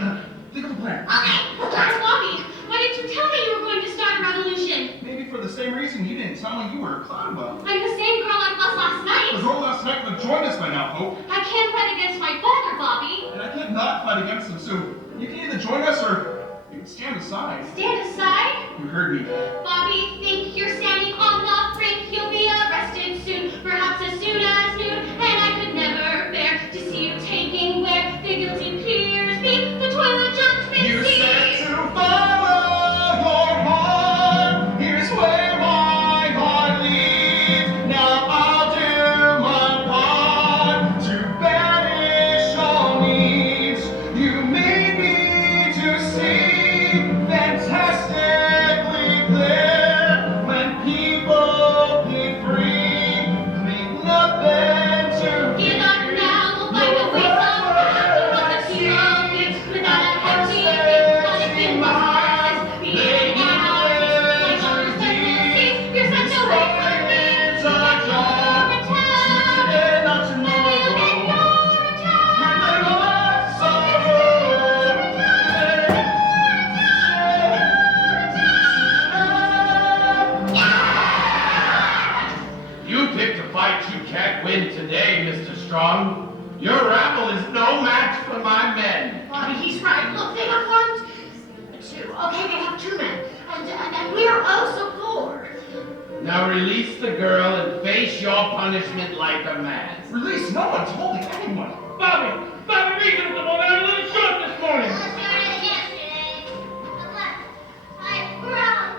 Think of a plan. Okay, Dr. Bobby, why didn't you tell me you were going to start a revolution? Maybe for the same reason you didn't tell me you were a Cloudwell. I'm the same girl I was last The night. girl last night would have joined us by now, Hope. I can't fight against my father, Bobby. And I can't not fight against him, so you can either join us or you can stand aside. Stand aside. You heard me. Bobby, think you're standing on the brink. You'll be arrested soon, perhaps as soon as noon. And I could never bear to see you taking where the guilty peers be. The toilet judgment You seat. said to follow your heart. Here's where my heart leads. Now I'll do my part to banish all needs. You made me to see fantastically clear when people be free. Mean nothing to Get up now, we'll find a way somehow to run the people beats without a hefty because it was worse. Being an hour, like others that will see. You're such a way for me. It's our job. Today, not you'll tomorrow. get your return. You picked a fight you can't win today, Mr. Strong. Your rabble is no match for my men. Bobby, he's right. Look, they have one, two. Okay, they have two men. And we're oh so poor. Now release the girl and face your punishment like a man. Release, no one's holding anyone. Bobby, reasonable, they're a little short this morning.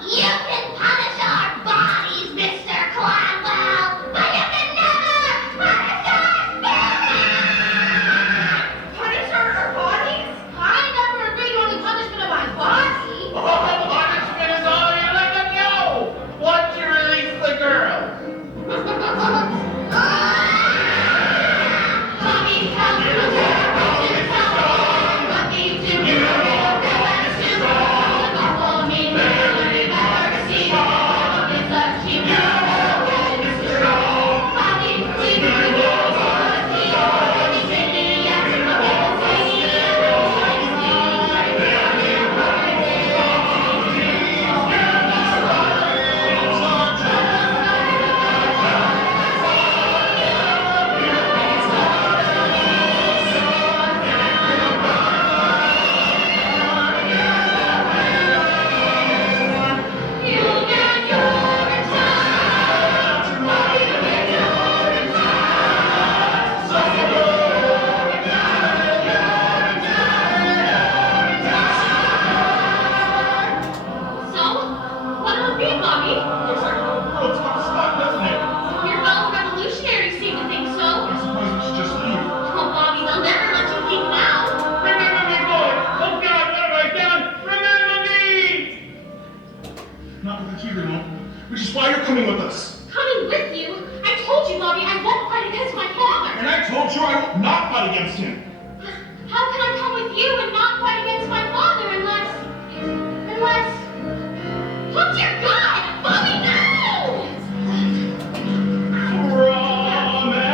You can punish our bodies, Mr. Cladwell, but you can never punish our spirits! Punish our bodies? I never agreed on the punishment of my body. Oh, punishment is all you'll ever know. Once you release the girl. Bobby, help me, what we do. Follow me, never see. It's a cheap Bobby, please, So, what'll it be, Bobby? Looks like the world's got stuck, doesn't it? Your fellow revolutionaries seem to think so. I suppose we should just leave. Oh, Bobby, they'll never let you leave now. Remember me, boy. Oh, God, what have I done? Remember me! Not with the two, they won't. Which is why you're coming with us. Coming with you? I told you, Bobby, I won't fight against my father. And I told you I will not fight against him. How can I come with you and not fight against my father unless... Oh, dear God! Bobby, no! From every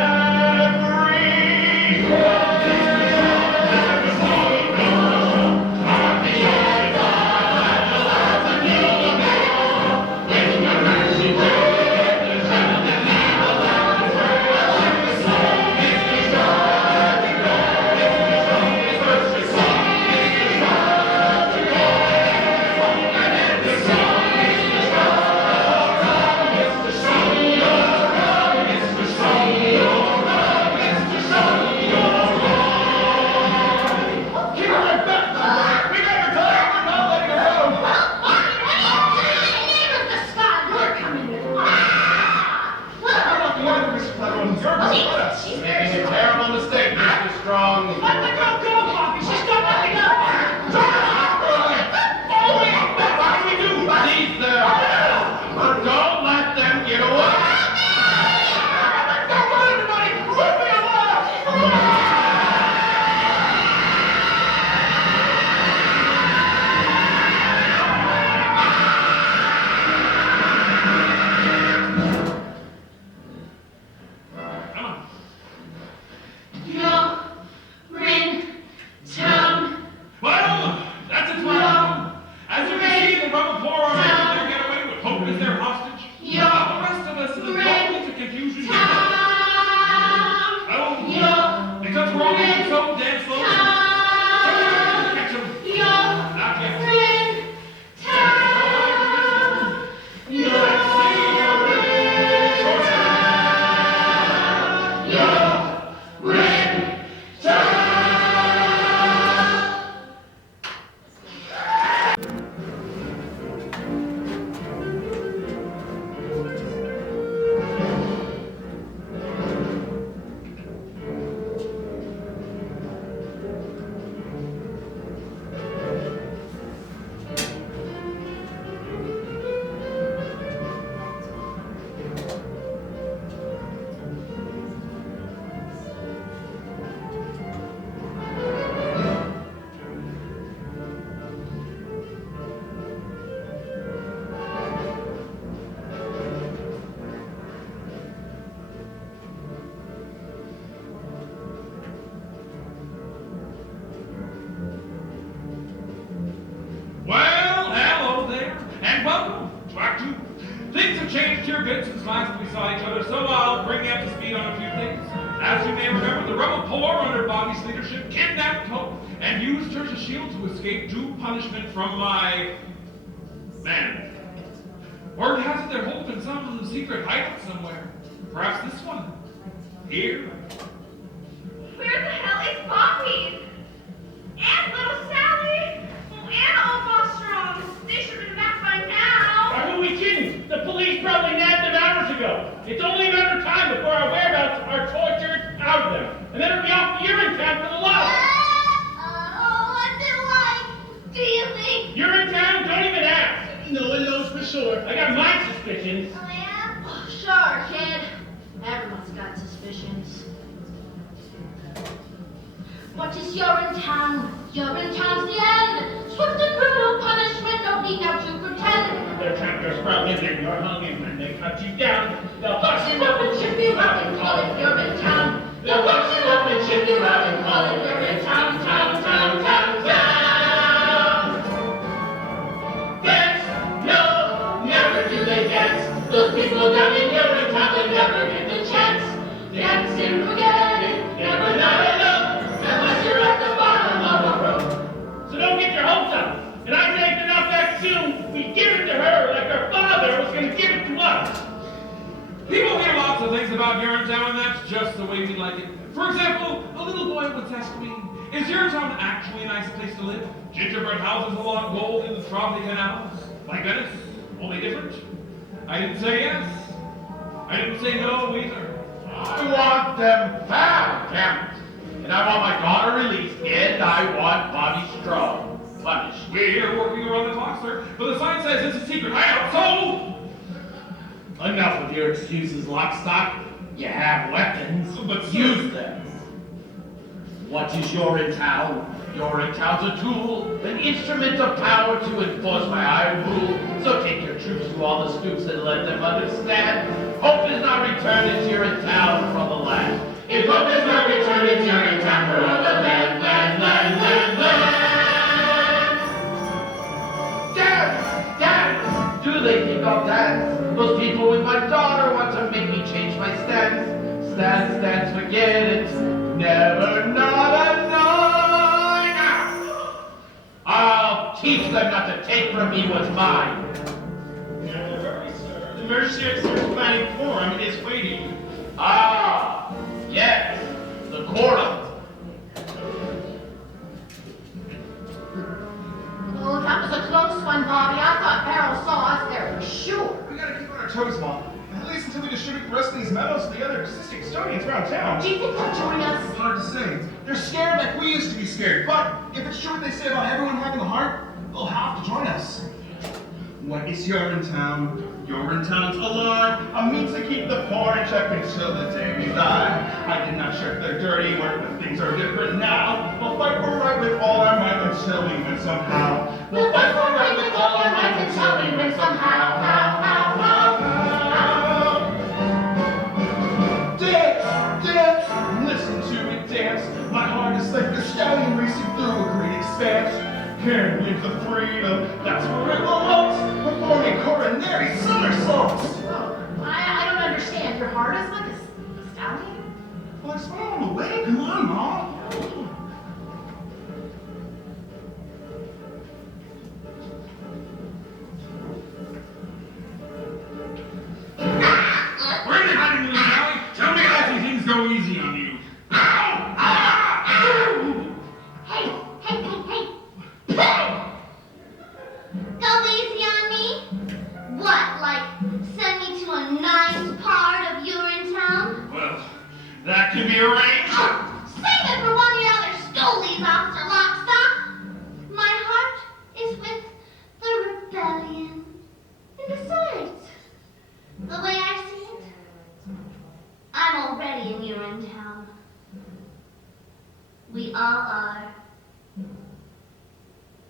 Hope is their hostage. Your While the rest of us in the tumult and confusion. town. Oh, Your because we're all moving so damn slow. town. Catch 'em. Your Not yet. friend town. Your Well, hello there, and welcome to Act 2. Things have changed here a bit since last we saw each other, so I'll bring you up to speed on a few things. As you may remember, the rebel corps, under Bobby's leadership, kidnapped Hope and used her as a shield to escape due punishment from my man. Word has it they're Hope in some secret hideout somewhere. Perhaps this one. Here. Where the hell is Bobby? And little Sally? Oh, and old Bostrom. They should have been back by now. Why, who are we kidding? The police probably nabbed them hours ago. It's only a matter of time before our whereabouts are tortured out of them. And then it'll be off to Urine Town for the law. Oh, what's it like? Do you think? Urine Town? Don't even ask. No one knows for sure. I got my suspicions. Oh, yeah? Oh, sure, kid. Everyone's got suspicions. What is Urine Town? Urine Town's the end. Swift and brutal punishment, no need now to pretend. They're trapped or sprung in and you're hung in. When they cut you down, they'll Box you up and ship you out and call it Urine Town. They'll box you up and ship you out and call it Urine Town, town, town, town, town. Dance? No, never do they dance. Those people down in Urine Town, they never get the chance. Dance and forget it, never not enough, unless you're at the bottom of a rope. So don't get your hopes up. And I say if they're not back soon, we give it to her like her father was going to give it to us. People hear lots of things about Urinetown, and that's just the way we like it. For example, a little boy once asked me, is Urinetown actually a nice place to live? Gingerbread houses along gold in the tropic canals? Like Venice? Only different? I didn't say yes. I didn't say no either. I want them found, Captain. And I want my daughter released, and I want Bobby Strong punished. We're working around the clock, sir, but the sign says it's a secret hideout, so... Enough of your excuses, Lockstock. You have weapons, But sir- use them. What is Urinetown? Urinetown's a tool, an instrument of power to enforce my iron rule. So take your troops to all the scoops and let them understand. Hope is not returned in Urinetown from the land. If hope is not returned in Urinetown for all the land. Dance! Dance! Do they think I'll dance? Those people with my daughter want to make me change my stance. Stance, forget it. Never, not a nine. I'll teach them not to take from me what's mine. The emergency exercise planning forum is waiting. Ah, yes, the quorum. Oh, that was a close one, Bobby. I thought Beryl saw us there for sure. We gotta keep on our toes, Mom. At least until we distribute the rest of these medals to the other assistant custodians around town. Do you think they'll join us? It's hard to say. They're scared like we used to be scared. But if it's true what they say about everyone having a heart, they'll have to join us. What is Urinetown? Urinetown's alarm, a means to keep the poor in check until the day we die. I did not shirk their dirty work, but things are different now. We'll fight for right with all our might until we win somehow. We'll fight for right with all our might until we win somehow. Dance, listen to it dance. My heart is like the stallion racing through a great expanse. Can't live the freedom, that's where it belongs. Performing coronary strawberry somersaults. Oh, I don't understand. Your heart is like a stallion? Well, it's not on the way. Come on, Mom. Where are you hiding, little Sally? Tell me how these things go easy on you. Ow! Ah! Hey! Go easy on me? What, like send me to a nice part of Urine Town? Well, that can be arranged. Save it for one of your other stoolies, Officer Lockstock. My heart is with the rebellion. And besides, the way I see it, I'm already in Urine Town. We all are.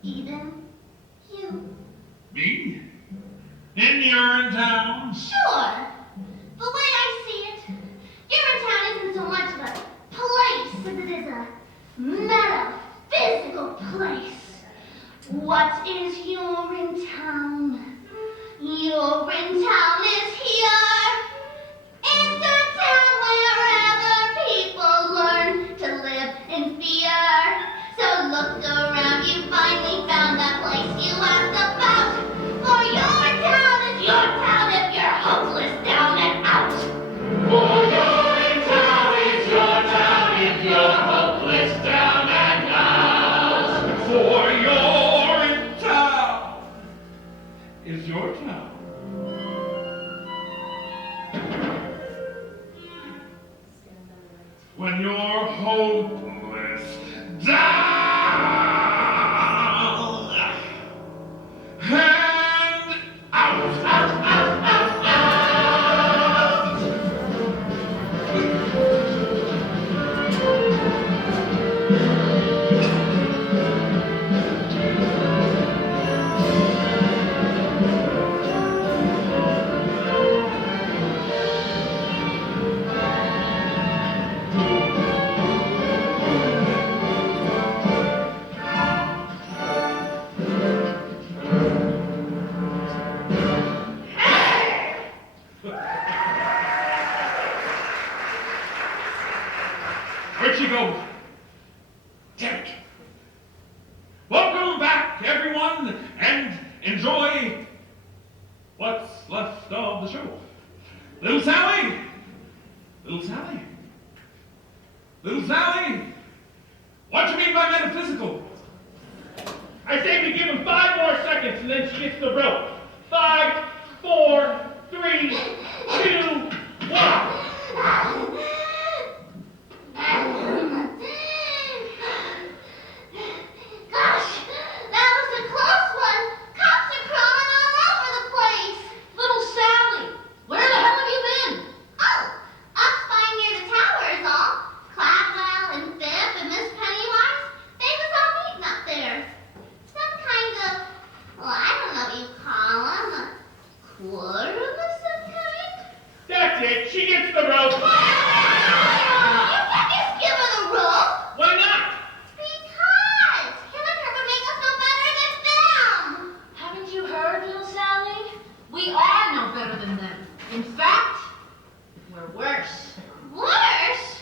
Even you. Me? In Urine Town? Sure. The way I see it, Urine Town isn't so much of a place as it is a metaphysical place. What is Urine Town? Urine Town is here. It's a town wherever people learn to live in fear. So look around, you finally found that place you asked about. For your town is your town if you're hopeless down and out. For Urine Town is your town if you're hopeless down and out. For your town is your town. When you're hopeless down and out. Where'd she go? Damn it. Welcome back, everyone, and enjoy what's left of the show. Little Sally! Little Sally? Little Sally? What do you mean by metaphysical? I say we give him 5 more seconds and then she gets the rope. 5, 4, 3, 2, 1. Gosh, that was a close one. Cops are crawling all over the place. Little Sally, where the hell have you been? Oh, up spying near the tower is all. Cladwell and Biff and Miss Pennywise, they was all meeting up there. Some kind of, well, I don't know what you call them, a quarrel of some kind? That's it. She gets the rope. You can't just give her the rope. Why not? Because killing her would make us no better than them. Haven't you heard, little Sally? We are no better than them. In fact, we're worse. Worse?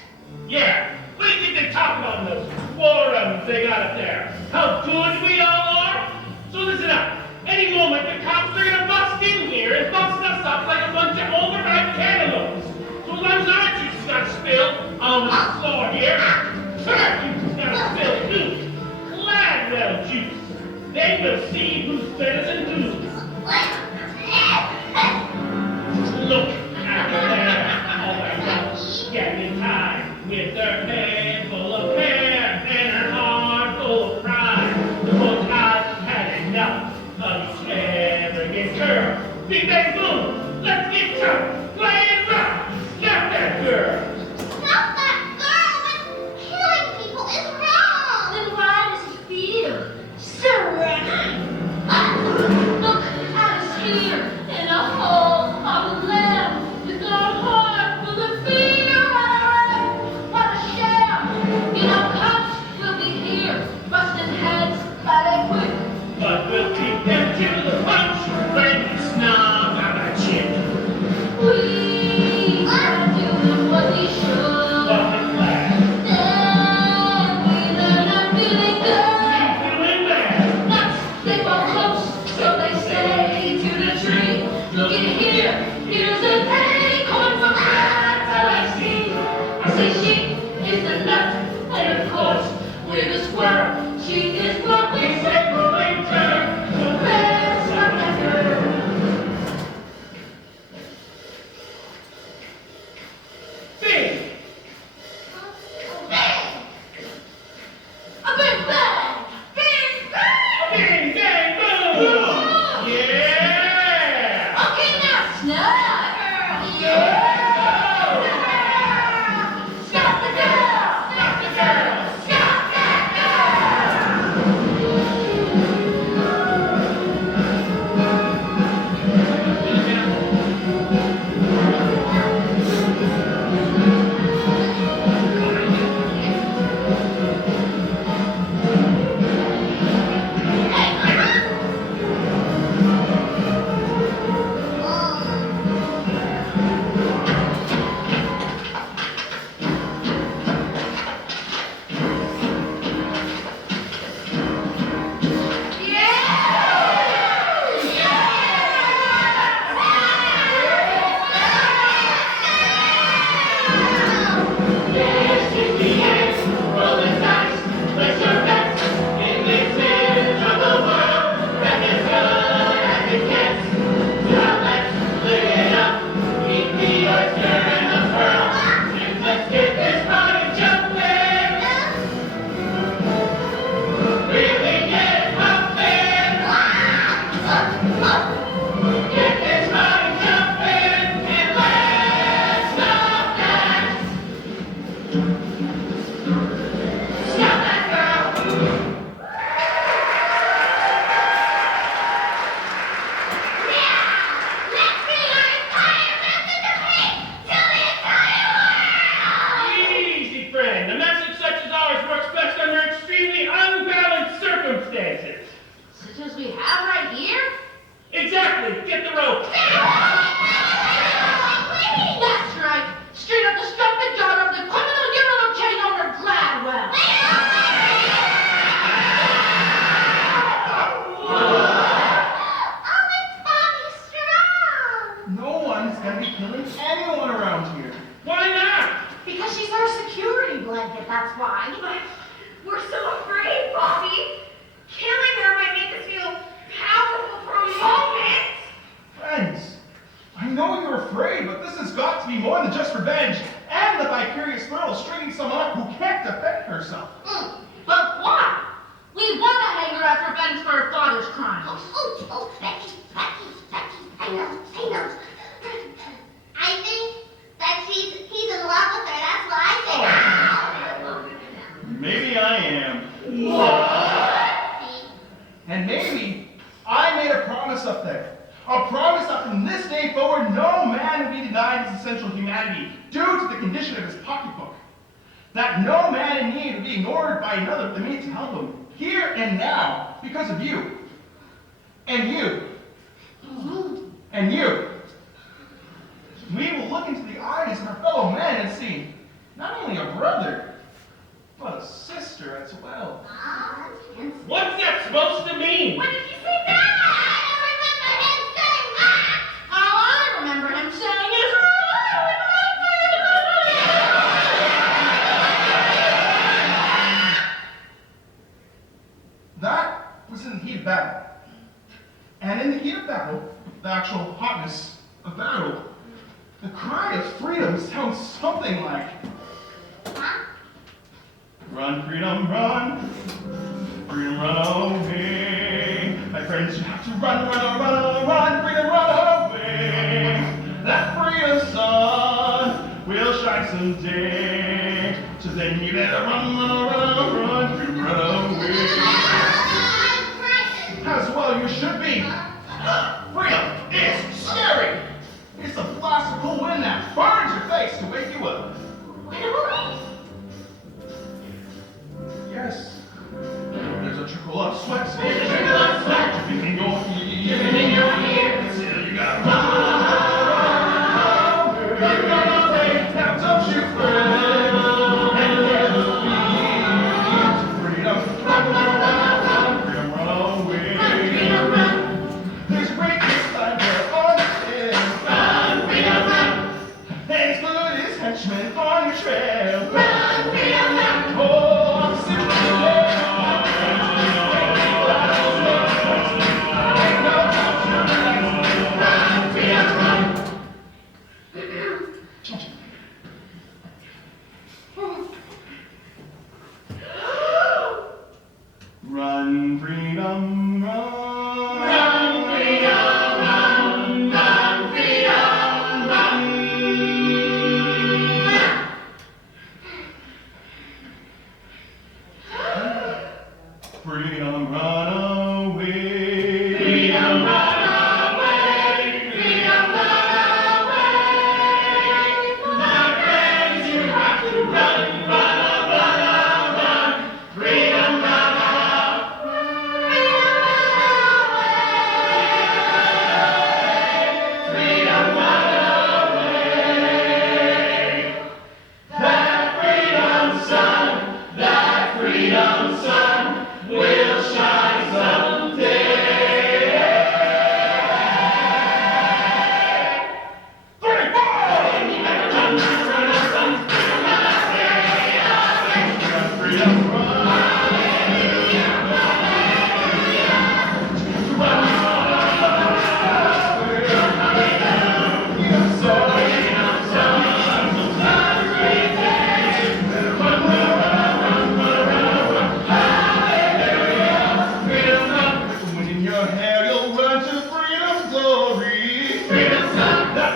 Yeah. What do you think they talk about in those forums they got up there? How good we all are? So listen up. Any moment the cops are gonna bust in here and bust us up like a bunch of overripe cantaloupes. So as long as our juice is not spilled on the floor here, her juice is not spilled too. Gladwell juice. They will see who's better than who. Look at her. Oh my gosh. Getting time with her head full of hair and her heart full of pride. The most I've had enough of these arrogant girls. Big bang boom. Let's get drunk. Play it rock. Snap that girl. Stop that girl, but killing people is wrong. Then why does he feel so right? Look at us here in a hole of lamb. Here's an acorn from that I see. I say she is the nut, and of course, we're the squirrel. She is what we say for winter. So let's not let her. Bing! A big bang! Big bang! Bing, bang, boom! Yeah! Okay, now snap! Yeah! Stop the girl! Stop the girl! Stop that girl! Yes, it's the end. Rolling dice. Place your bets. In this miserable world, that is good as it gets. Now let's live it up. Meet the oyster and the pearl. And let's get this party jumping. Really get pumping. Get this party jumping. And let's not dance. Stop that girl! Let's be our entire message of hate to the entire world! Easy, friend. A message such as ours works best under extremely unbalanced circumstances. Such as we have right here? Exactly. Get the rope. That's right. Straight up the stupid daughter of the criminal urinal chain owner Gladwell. Oh, it's Bobby Strong. No one's gonna be killing anyone around here. Why not? Because she's our security blanket, that's why. But we're so afraid, Bobby. Killing her might make us feel powerful for a moment. Friends, I know you're afraid, but this has got to be more than just revenge and the vicarious thrill of stringing someone up who can't defend herself. But why? We want to hang her as revenge for her father's crimes. Becky. I know. I think that he's in love with her. That's what I think. Maybe I am. And maybe I made a promise up there. A promise that from this day forward, no man will be denied his essential humanity due to the condition of his pocketbook. That no man in need will be ignored by another with the means to help him here and now because of you. And you. And you. We will look into the eyes of our fellow men and see not only a brother, but a sister as well. What's that supposed to mean? What did he say that? All I remember him saying is, That was in the heat of battle. And in the heat of battle, the actual hotness of battle, the cry of freedom sounds something like, run, freedom, run. Freedom, run away. My friends, you have to run, freedom, run away. That freedom sun will shine someday. So then you better run, freedom, run away. As well you should be. Freedom is scary. It's a blast of cool wind that burns your face to wake you up. Yes. There's a trickle of sweat. Dripping in your ear. Still you gotta run away. Now don't you fret.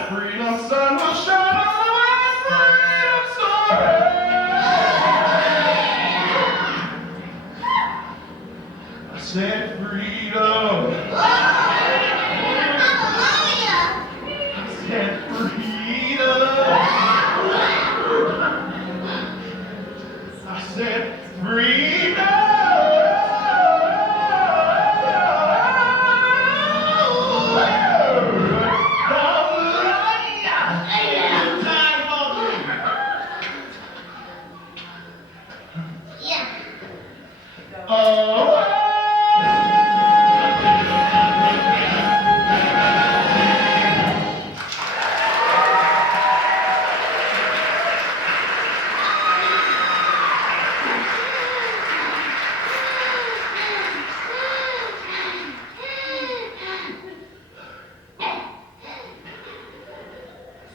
freedom sun will shine on our freedom story. I said freedom. Hallelujah! I said freedom. I said freedom. Yeah.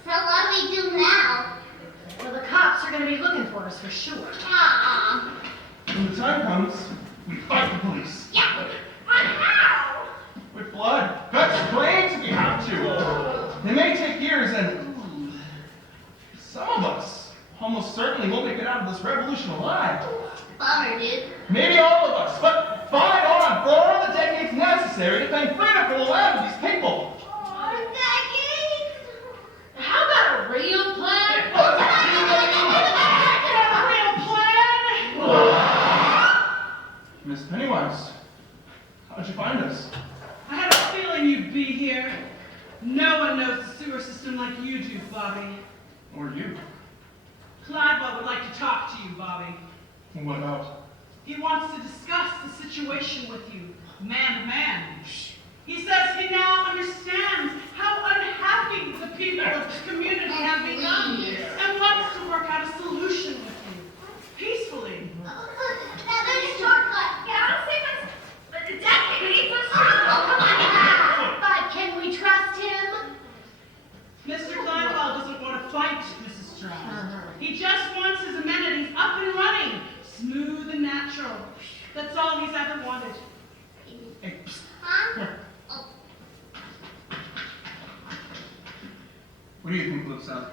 So what do we do now? Well, the cops are going to be looking for us for sure. Aw. When the time comes, we fight the police. Yeah. How? With blood, guts, brains if we have to. It may take years, and some of us almost certainly won't make it out of this revolution alive. Bummer, dude. Maybe all of us, but fight on for all the decades necessary to claim freedom for the land of these people. How about a real plan? Miss Pennywise, how'd you find us? I had a feeling you'd be here. No one knows the sewer system like you do, Bobby. Or you? Cladwell would like to talk to you, Bobby. What about? He wants to discuss the situation with you, man to man. He says he now understands how unhappy the people of this community have become and wants to work out a solution with you, peacefully. That is a shortcut. Yeah, I don't think that's a decade. But can we trust him? Mr. Cladwell doesn't want to fight, Mrs. Strong. He just wants his amenities up and running, smooth and natural. That's all he's ever wanted. Hey, psst. Huh? What do you think, Blue Sun?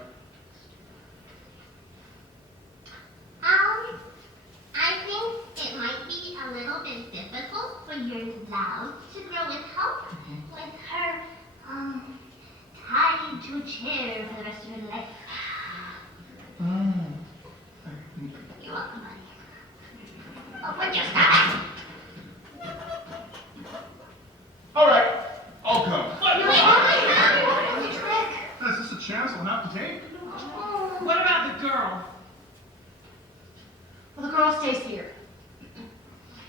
I think it might be a little bit difficult for your love to grow with Hope, with her, tied to a chair for the rest of her life. You're welcome, honey. Oh, would you stop it? All right, I'll come. Wait, trick. Is this a chance we'll have to take? What about the girl? Well, the girl stays here.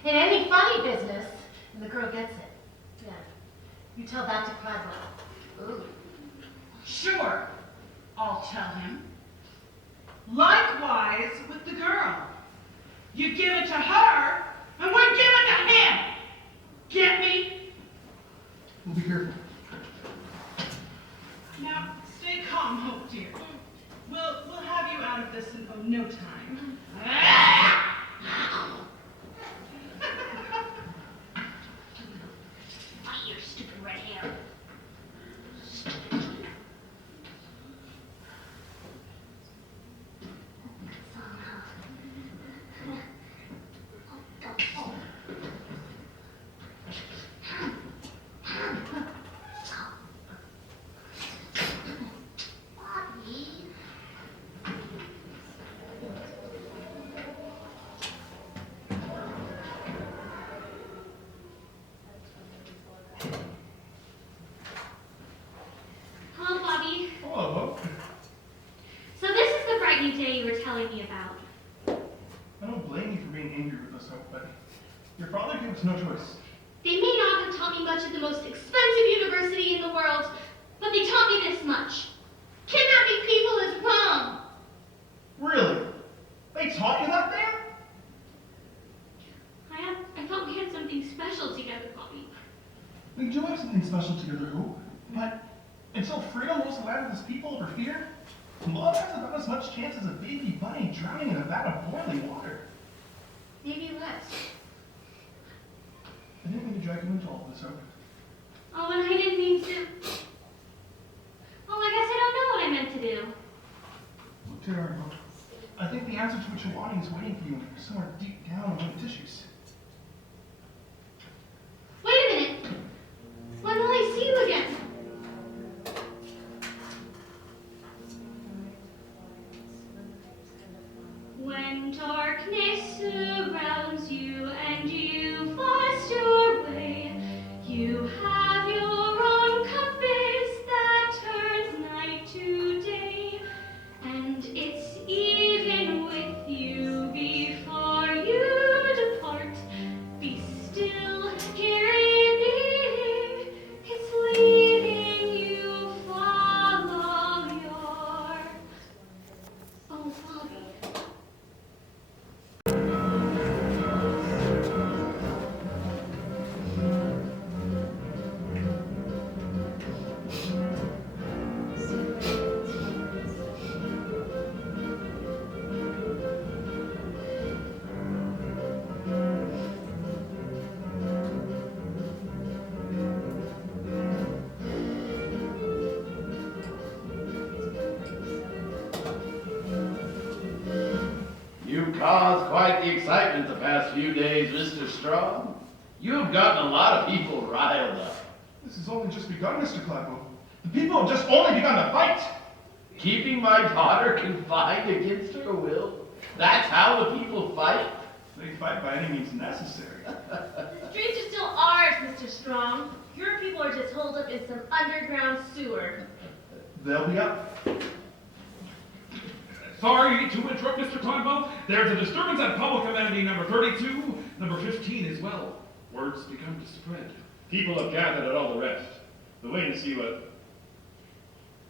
In any funny business, and the girl gets it. Yeah. You tell that to Cladwell. Ooh. Sure, I'll tell him. Likewise with the girl. You give it to her, and we give it to him. Get me? We'll be careful. Now, stay calm, Hope, dear. We'll have you out of this in no time. Why, your stupid red hair. Hello, Bobby. Hello, Hope. So this is the frightening day you were telling me about. I don't blame you for being angry with us, Hope, but your father gave us no choice. They may not have taught me much at the most expensive university in the world, but they taught me this much. Kidnapping people is wrong. Really? They taught you that there? I thought we had something special together, Bobby. We do have something special together, Hope, but until freedom rules the land of his people over fear, love hasn't got as much chance as a baby bunny drowning in a vat of boiling water. Maybe less. I didn't mean to drag you into all of this, Hope. Oh, and I didn't mean to. Well, I guess I Terrible. I think the answer to what you're wanting is waiting for you somewhere deep down among the tissues. Wait a minute. When will I see you again? When darkness surrounds you and you force your way, you have your own compass that turns night to day, and it's even with you before you depart. Be still, hear it beating, it's leading you, follow your... Oh, Bobby. You've caused quite the excitement the past few days, Mr. Strong. You've gotten a lot of people riled up. This has only just begun, Mr. Cladwell. The people have just only begun to fight. Keeping my daughter confined against her will? That's how the people fight? They fight by any means necessary. The streets are still ours, Mr. Strong. Your people are just holed up in some underground sewer. They'll be up. Sorry to interrupt, Mr. Cladwell. There's a disturbance at public amenity number 32, number 15 as well. Words begun to spread. People have gathered at all the rest. They're waiting to see what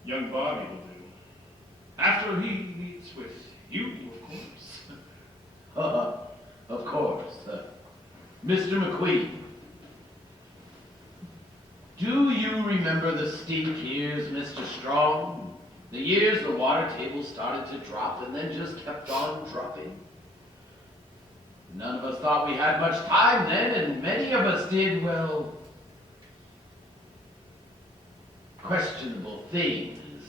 young Bobby will do. After he meets with you, of course. Of course. Mr. McQueen, do you remember the stink years, Mr. Strong? The years the water table started to drop and then just kept on dropping? None of us thought we had much time then, and many of us did, well, questionable things.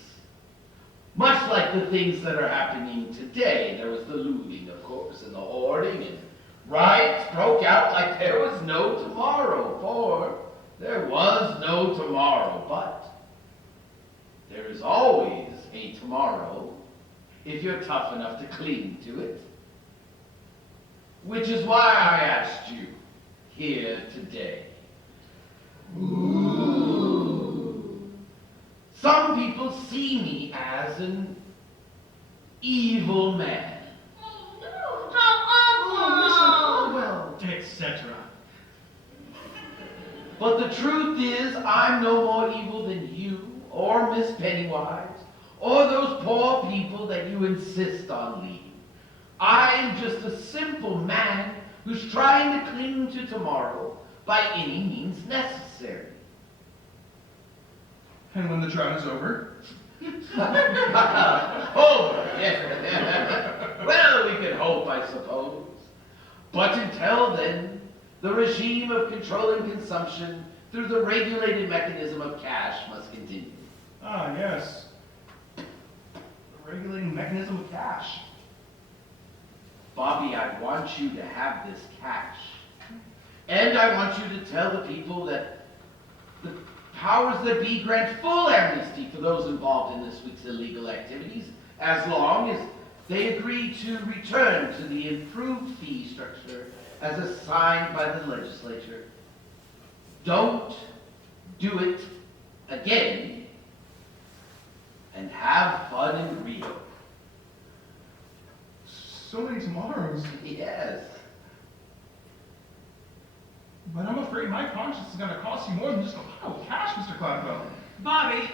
Much like the things that are happening today. There was the looting, of course, and the hoarding, and riots broke out like there was no tomorrow, for there was no tomorrow, but there is always a tomorrow if you're tough enough to cling to it. Which is why I asked you here today. Ooh. Some people see me as an evil man. Oh, no! How awful! Etc. But the truth is, I'm no more evil than you, or Miss Pennywise, or those poor people that you insist on leaving. I'm just a simple man who's trying to cling to tomorrow by any means necessary. And when the drought is over? Over, yeah. Well, we can hope, I suppose. But until then, the regime of controlling consumption through the regulated mechanism of cash must continue. Ah, yes. The regulating mechanism of cash. Bobby, I want you to have this cash. And I want you to tell the people that the powers that be grant full amnesty for those involved in this week's illegal activities, as long as they agree to return to the improved fee structure as assigned by the legislature. Don't do it again, and have fun in Rio. So many tomorrows. Yes. But I'm afraid my conscience is going to cost you more than just a pile of cash, Mr. Cladwell. Bobby,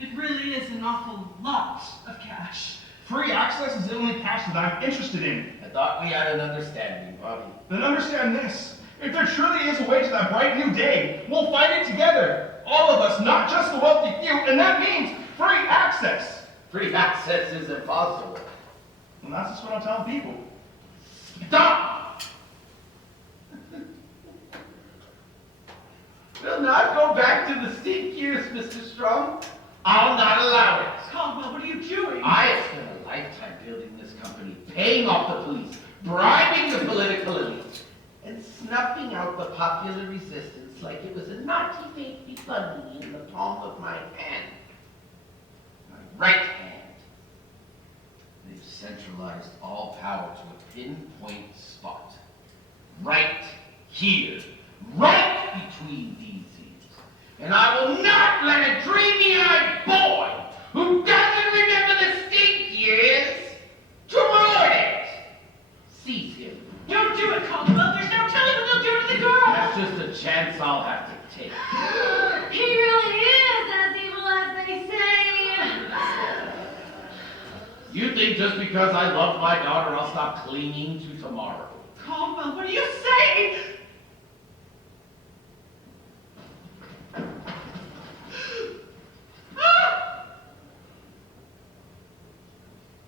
it really is an awful lot of cash. Free access is the only cash that I'm interested in. I thought we had an understanding, Bobby. Then understand this. If there truly is a way to that bright new day, we'll find it together. All of us, not just the wealthy few, and that means free access. Free access is impossible. And that's just what I'm telling people. Stop! We'll not go back to the stink years, Mr. Strong. I'll not allow it. Caldwell, what are you doing? I have spent a life paying off the police, bribing the political elite, and snuffing out the popular resistance like it was a naughty fate before me in the palm of my hand. My right hand. They've centralized all power to a pinpoint spot. Right here. Right between these ears. And I will not let a dreamy-eyed boy who doesn't remember the state years to ruin it. Seize him. Don't do it, Caldwell. There's no telling what they'll do to the girl. That's just a chance I'll have to take. He really is as evil as they say. You think just because I love my daughter I'll stop clinging to tomorrow? Caldwell, what are you saying?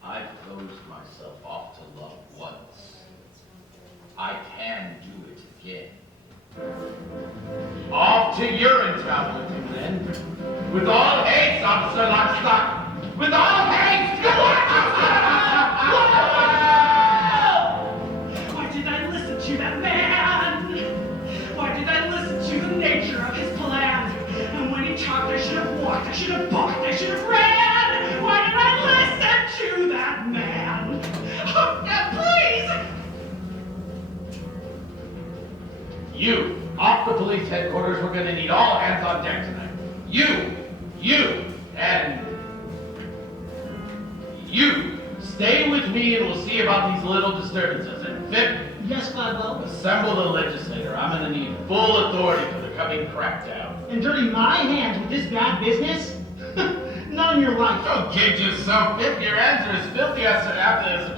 I've closed myself off to love once. I can do it again. Off to Urine town with him then. With all haste, Officer Lockstock. With all haste! Why did I listen to that man? Why did I listen to the nature of his plan? And when he talked, I should have walked, I should have balked, I should have ran. Why did I listen to that man? Oh, please! You, off the police headquarters, we're gonna need all hands on deck tonight. You, and you. Stay with me and we'll see about these little disturbances. And Vic, Yes, Gladwell. assemble the legislator. I'm gonna need full authority for the coming crackdown. And dirty my hands with this bad business? Not in your life. Don't kid yourself, Vic. Your hands are as filthy as a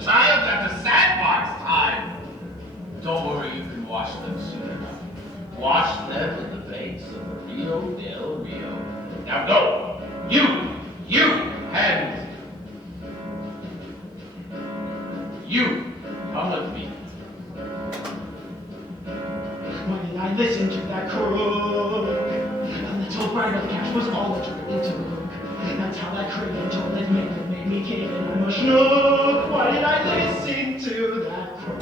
child's after sandbox time. Don't worry, you can wash them soon enough. Wash them in the banks of the Rio del Rio. Now go! You, and you, come with me. Why did I listen to that crook? A little bright of cash was all it really took. That's how that cradle that made me kid and I'm a schnook. Why did I listen to that crook?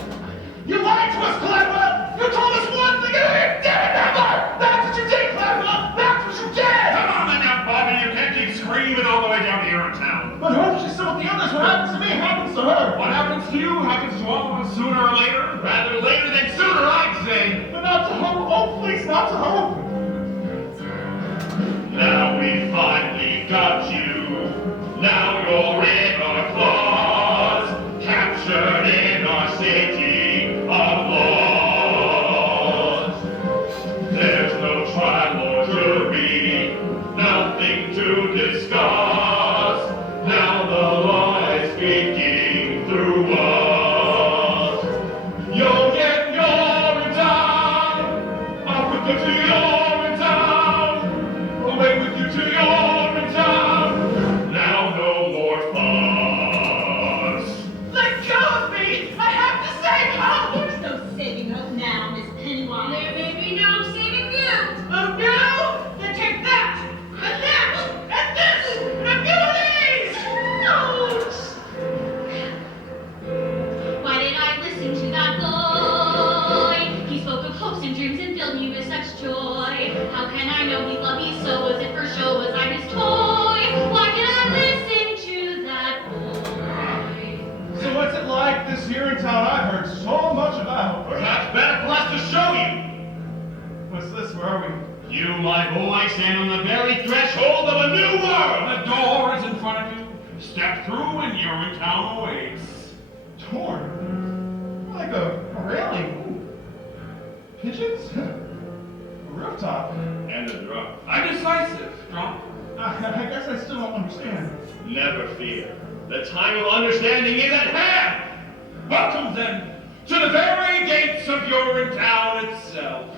You lied to us, Gladwell! You told us one thing and you did another! That's what you did, Gladwell! That's what you did! Come on now, Bobby. You can't keep screaming all the way down to Urine town. But who? She's still with the others. What happens to me happens to her. What happens to you happens to all of us sooner or later. Rather later than sooner, I'd say. But not to hope. Oh, please, not to hope. Now we finally got you. Now you're in our claws, captured in our city of laws. There's no trial or jury, nothing to discuss. Now the law is speaking through us. You'll get your down. Off with you to your town. Away with you to your town. Now no more fuss. Let go of me! I have to save her! There's no saving her now, Miss Pennywise. There may be no saving you. Oh no! Then take that! And that! And this! And a few of these! Why did I listen to that boy? He spoke of hopes and dreams and filled me with such joy. How can I know he loved me so? Was it for show? Was I his toy? Why did I listen to that boy? So what's it like this here in town I've heard so much about? Perhaps better for us to show you. What's this? Where are we? You, my boy, stand on the very threshold of a new world. The door is in front of you. Step through and Urine town awaits. Torn. Like a railing. Ooh. Pigeons? A rooftop. And a drum. Undecisive, drunk. I guess I still don't understand. Never fear. The time of understanding is at hand. Welcome then to the very gates of Urine town itself.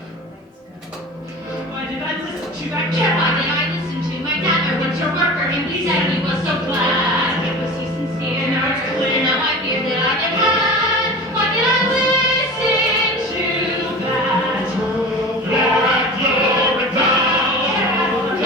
Why did I listen to that Why cat? did I listen to my dad? I went to work for him. He said he was so glad. Was he sincere? Now it's clear. And now I fear that I have had. Why did I listen to that? You're at your town.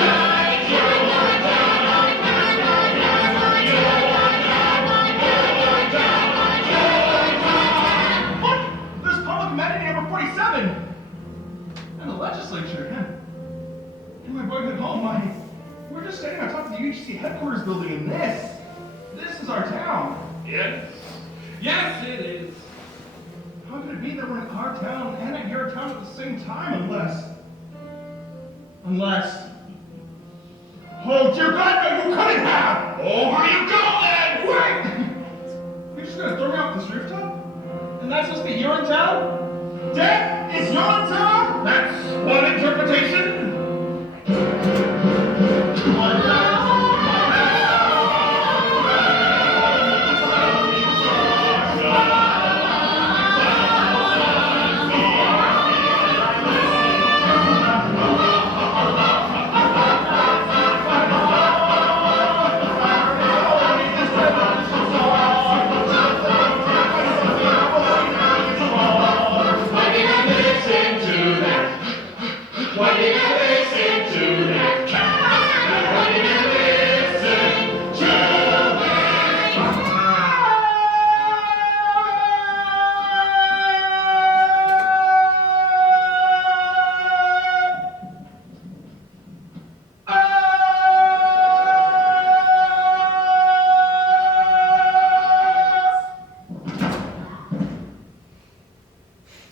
headquarters building in this. This is our town. Yes. Yes, it is. How could it be that we're in our town and at your town at the same time, unless... Oh, dear God, no, you couldn't have! Oh, where you go then? Wait! You're just gonna throw me off this rooftop? And that's supposed to be Urine Town? Dad, is Urine Town? That's one interpretation.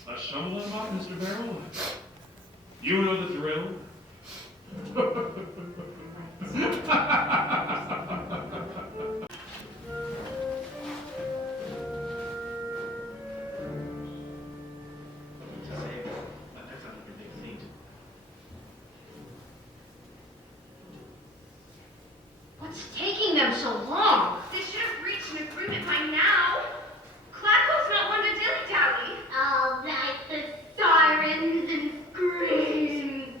A shovel and buck, Mr. Barrel. You know the thrill. What's taking them so long? They should have reached an agreement by now. Clacko's not one to dilly-dally. All right, the sirens and screams.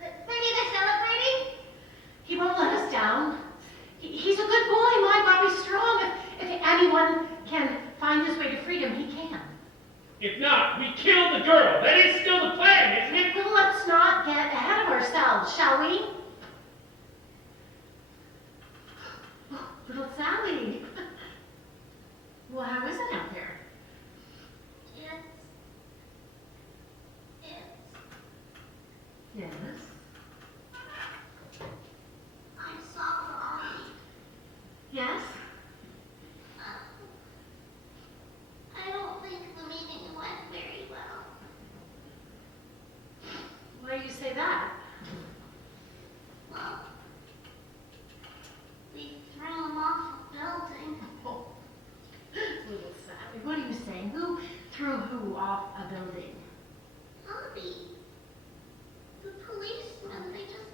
Maybe they're celebrating? He won't let us down. He's a good boy, my Bobby's strong. If anyone can find his way to freedom, he can. If not, we kill the girl. That is still the plan, isn't it? Well, let's not get ahead of ourselves, shall we? Oh, little Sally. Well, how is it out there? Yes. I'm sorry. Yes? I don't think the meeting went very well. Why do you say that? Well, we threw him off a building. Oh, little Sally, what are you saying? Who threw who off a building? Bobby. The policeman, they just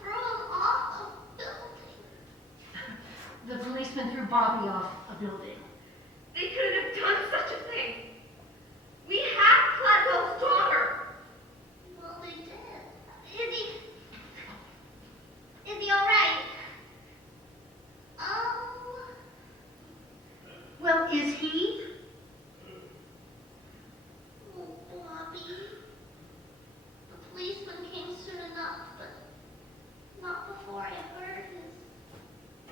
threw him off a building. The policeman threw Bobby off a building. They couldn't have done such a thing. We have Cladwell's daughter. Well, they did. Is he all right? Well, is he? Oh, Bobby. The policeman came soon enough, but not before I heard his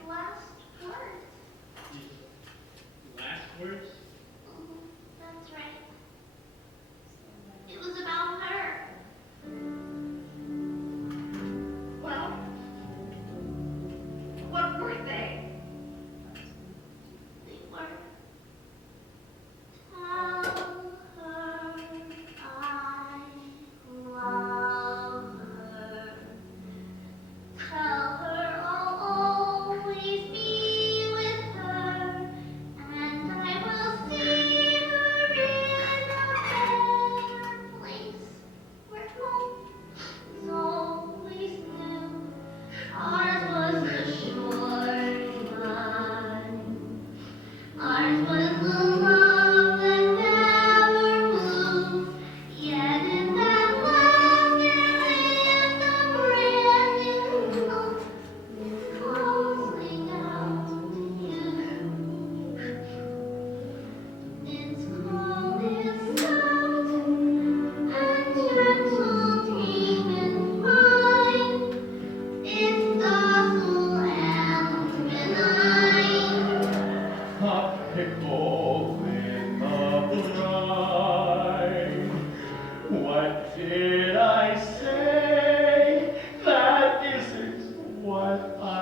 last words. Last words?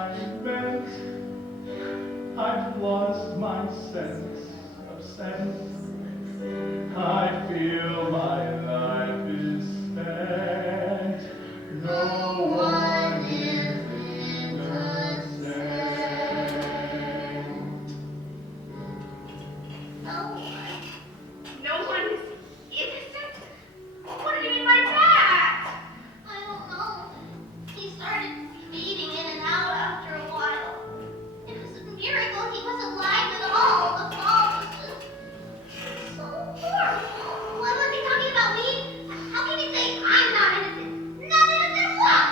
I invent. I've lost my sense of sense. I feel my life is spent. No one is innocent. No one is innocent? What do you mean by that? I don't know. He started fading in and out after a while. It was a miracle he was alive at all. The fall was just so horrible. What was he talking about me? How can he say I'm not innocent? Not innocent what?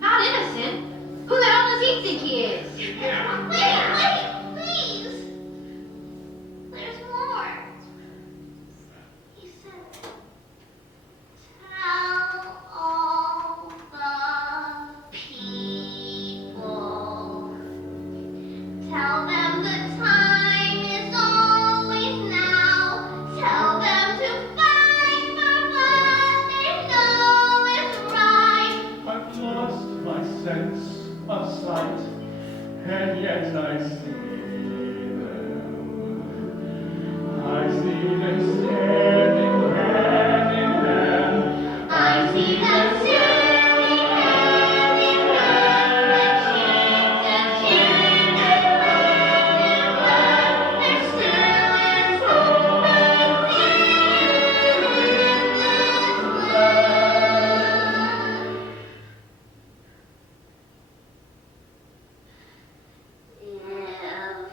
Not innocent? Who the hell does he think he is? Wait, please. There's more. He said, tell all the people. Tell them the time is always now. Tell them to fight for what they know is right. I've lost my sense of sight, and yet I see them. I see them standing hand in hand. I see them standing hand in hand, their cheeks and chin and word. There still is hope, I see in this land. If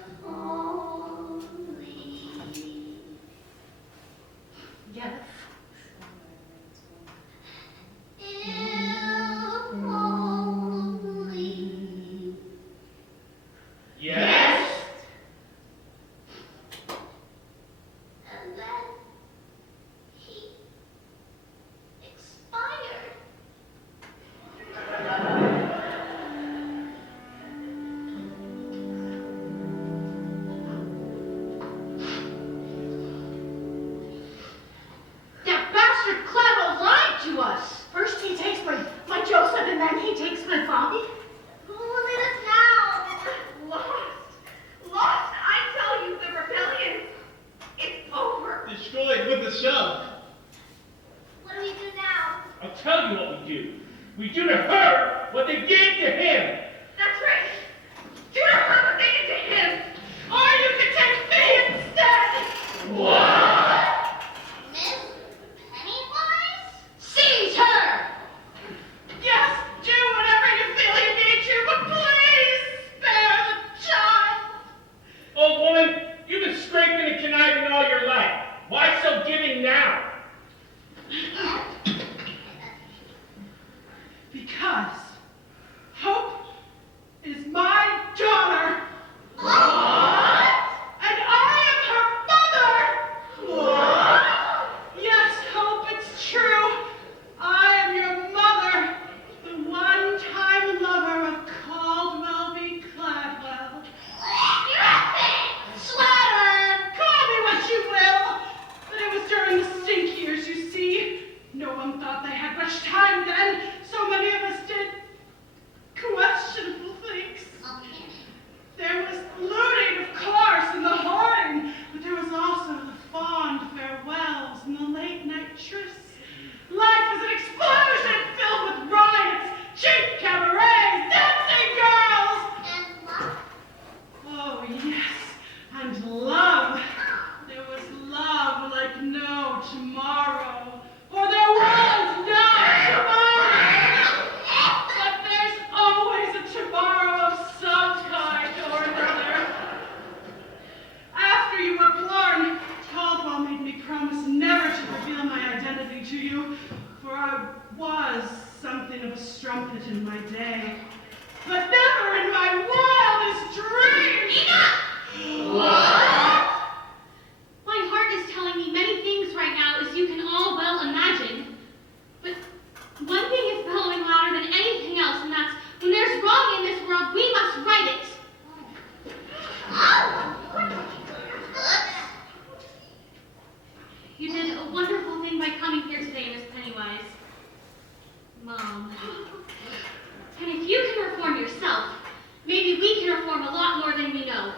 go.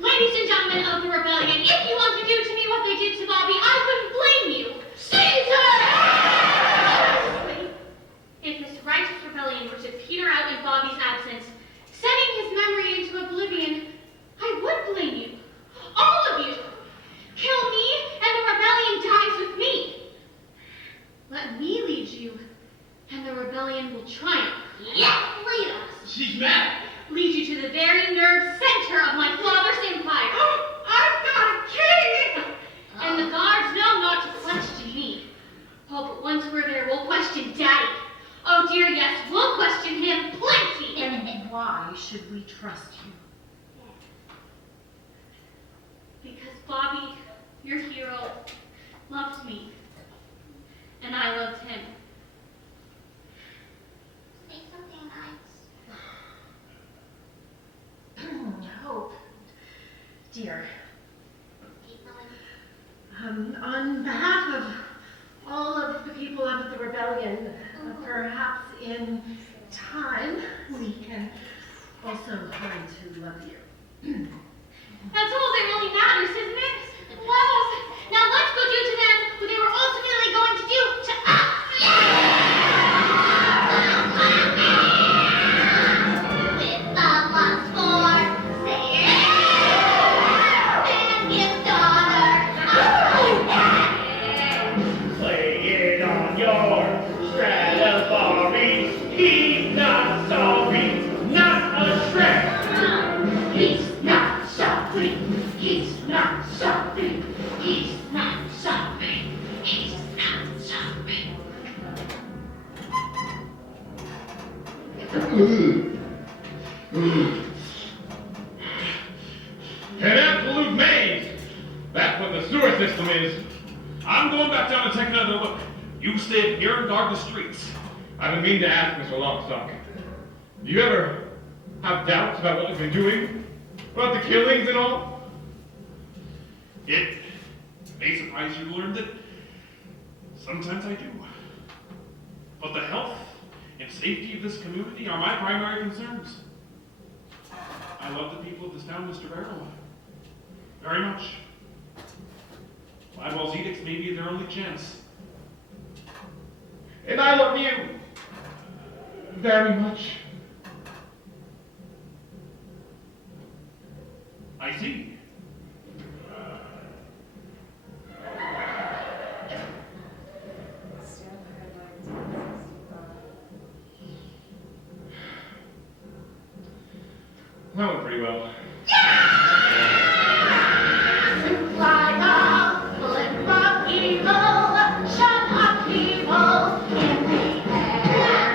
Ladies and gentlemen of the rebellion, if you want to do to me what they did to Bobby, I wouldn't blame you. Caesar! If this righteous rebellion were to peter out in Bobby's absence, sending his memory into oblivion, I would blame you. All of you. Kill me, and the rebellion dies with me. Let me lead you, and the rebellion will triumph. Yes, lead us. She's mad. Lead you to the very nerve center of my father's empire. I've got a king! And the guards know not to question me. Oh, but once we're there, we'll question Daddy. Oh dear, yes, we'll question him plenty. And why should we trust you? Because Bobby, your hero, loved me. And I loved him. Say something nice. Hope, dear, Keep going. on behalf of all of the people of the rebellion, perhaps in time we can also learn to love you. That's all that really matters, isn't it? Well, now let's go do to them what they were ultimately going to do to us. With the lust for sin and his daughter. Play it on your Stradivari. He's not sorry, not a shred. He's not sorry. He's not sorry. He's not sorry. He's not sorry. An absolute maze! That's what the sewer system is. I'm going back down to take another look. You stay here and guard the streets. I've been meaning to ask Mr. Longstock. Do you ever have doubts about what we've been doing? About the killings and all? It may surprise you to learn that sometimes I do. But the health and safety of this community are my primary concerns. I love the people of this town, Mr. Barrow, very much. Gladwell's edicts may be their only chance. And I love you very much. I see. That went pretty well. Fly off, flip off evil, shut up evil in the air.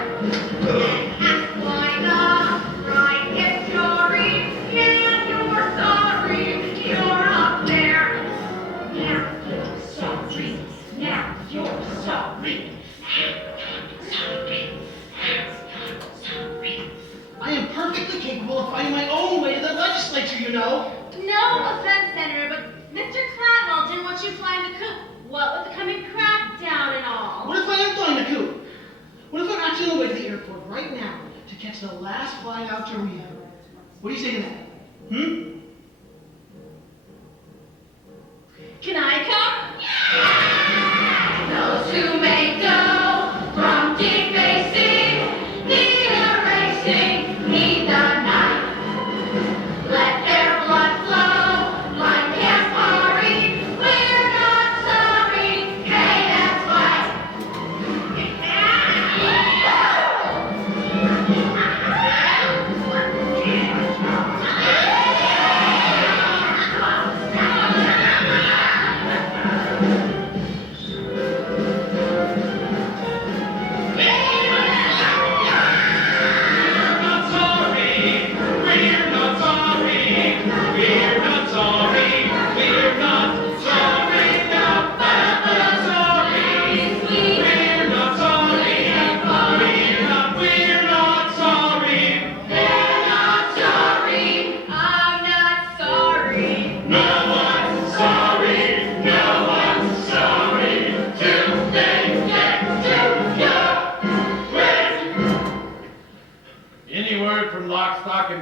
Fly off, write his story, yeah, you're sorry, you're up there. Now you're sorry, now you're sorry, sorry. I am perfectly capable of finding my own way to the legislature, you know. No offense, Senator, but Mr. Cladwell didn't want you flying the coop. What with the coming crackdown and all. What if I am flying the coop? What if I'm actually on the way to the airport right now to catch the last flight out to Rio? What do you say to that? Can I come? Those who make dough from defacing, need erasing, need the knife. Let their blood flow like Campari. We're not sorry. Hey, that's why.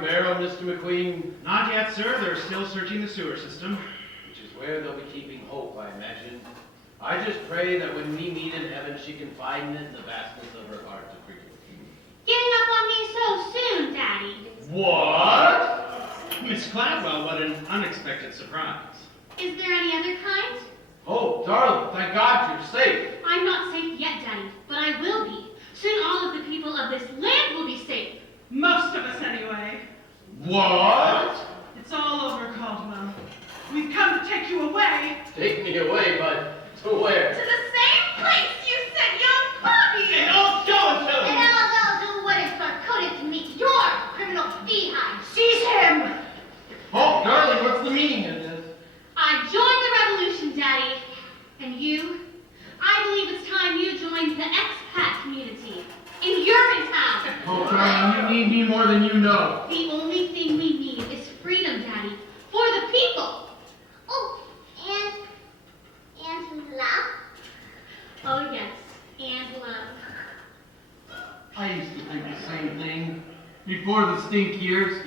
barrel, Mr. McQueen? Not yet, sir. They're still searching the sewer system. Which is where they'll be keeping hope, I imagine. I just pray that when we meet in heaven, she can find it in the vastness of her heart to forgive you. Getting up on me so soon, Daddy. What? Miss Gladwell, what an unexpected surprise. Is there any other kind? Oh, darling, thank God you're safe. I'm not safe yet, Daddy, but I will be. Soon all of the people of this land will be safe. Most of us, anyway. What? It's all over, Caldwell. We've come to take you away. Take me away, but to where? To the same place you sent young Bobby! And old so-and-so! And all those who would have succumbed to meet your criminal behind. Seize him! Oh, darling, what's the meaning of this? I joined the revolution, Daddy. And you? I believe it's time you joined the expat community in Urine Town. Oh, darling, you need me more than you know. The only thing we need is freedom, Daddy, for the people. Oh, and love? Oh, yes, and love. I used to think the same thing before the stink years,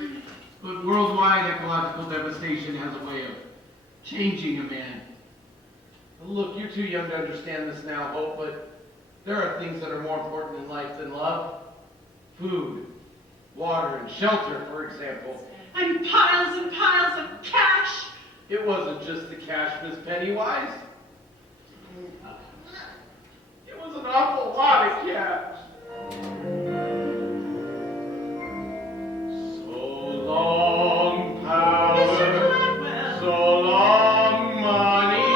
but worldwide ecological devastation has a way of changing a man. Look, you're too young to understand this now, Hope, but there are things that are more important in life than love. Food, water, and shelter, for example. And piles of cash. It wasn't just the cash, Miss Pennywise. It was an awful lot of cash. So long, power. Mr. Gladwell. So long, money.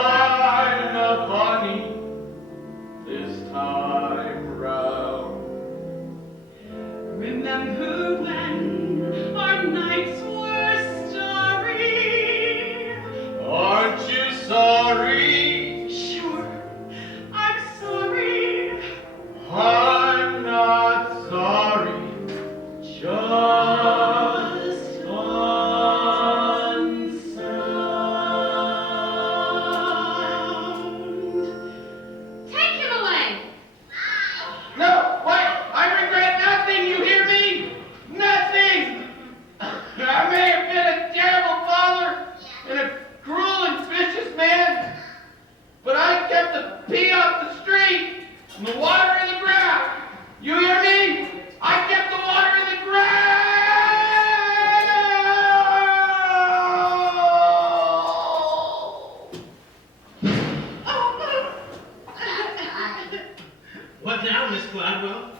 I'm a bunny this time round. Remember when our nights were starry? Aren't you sorry? Sure, I'm sorry. I'm not sorry. Just unsound. Take him away. No, wait! I regret nothing, you hear me? Nothing! I may have been a terrible father and a cruel and vicious man, but I kept the pee off the street and the water in the ground. You hear me? I kept the water in the ground! What now, Miss Gladwell?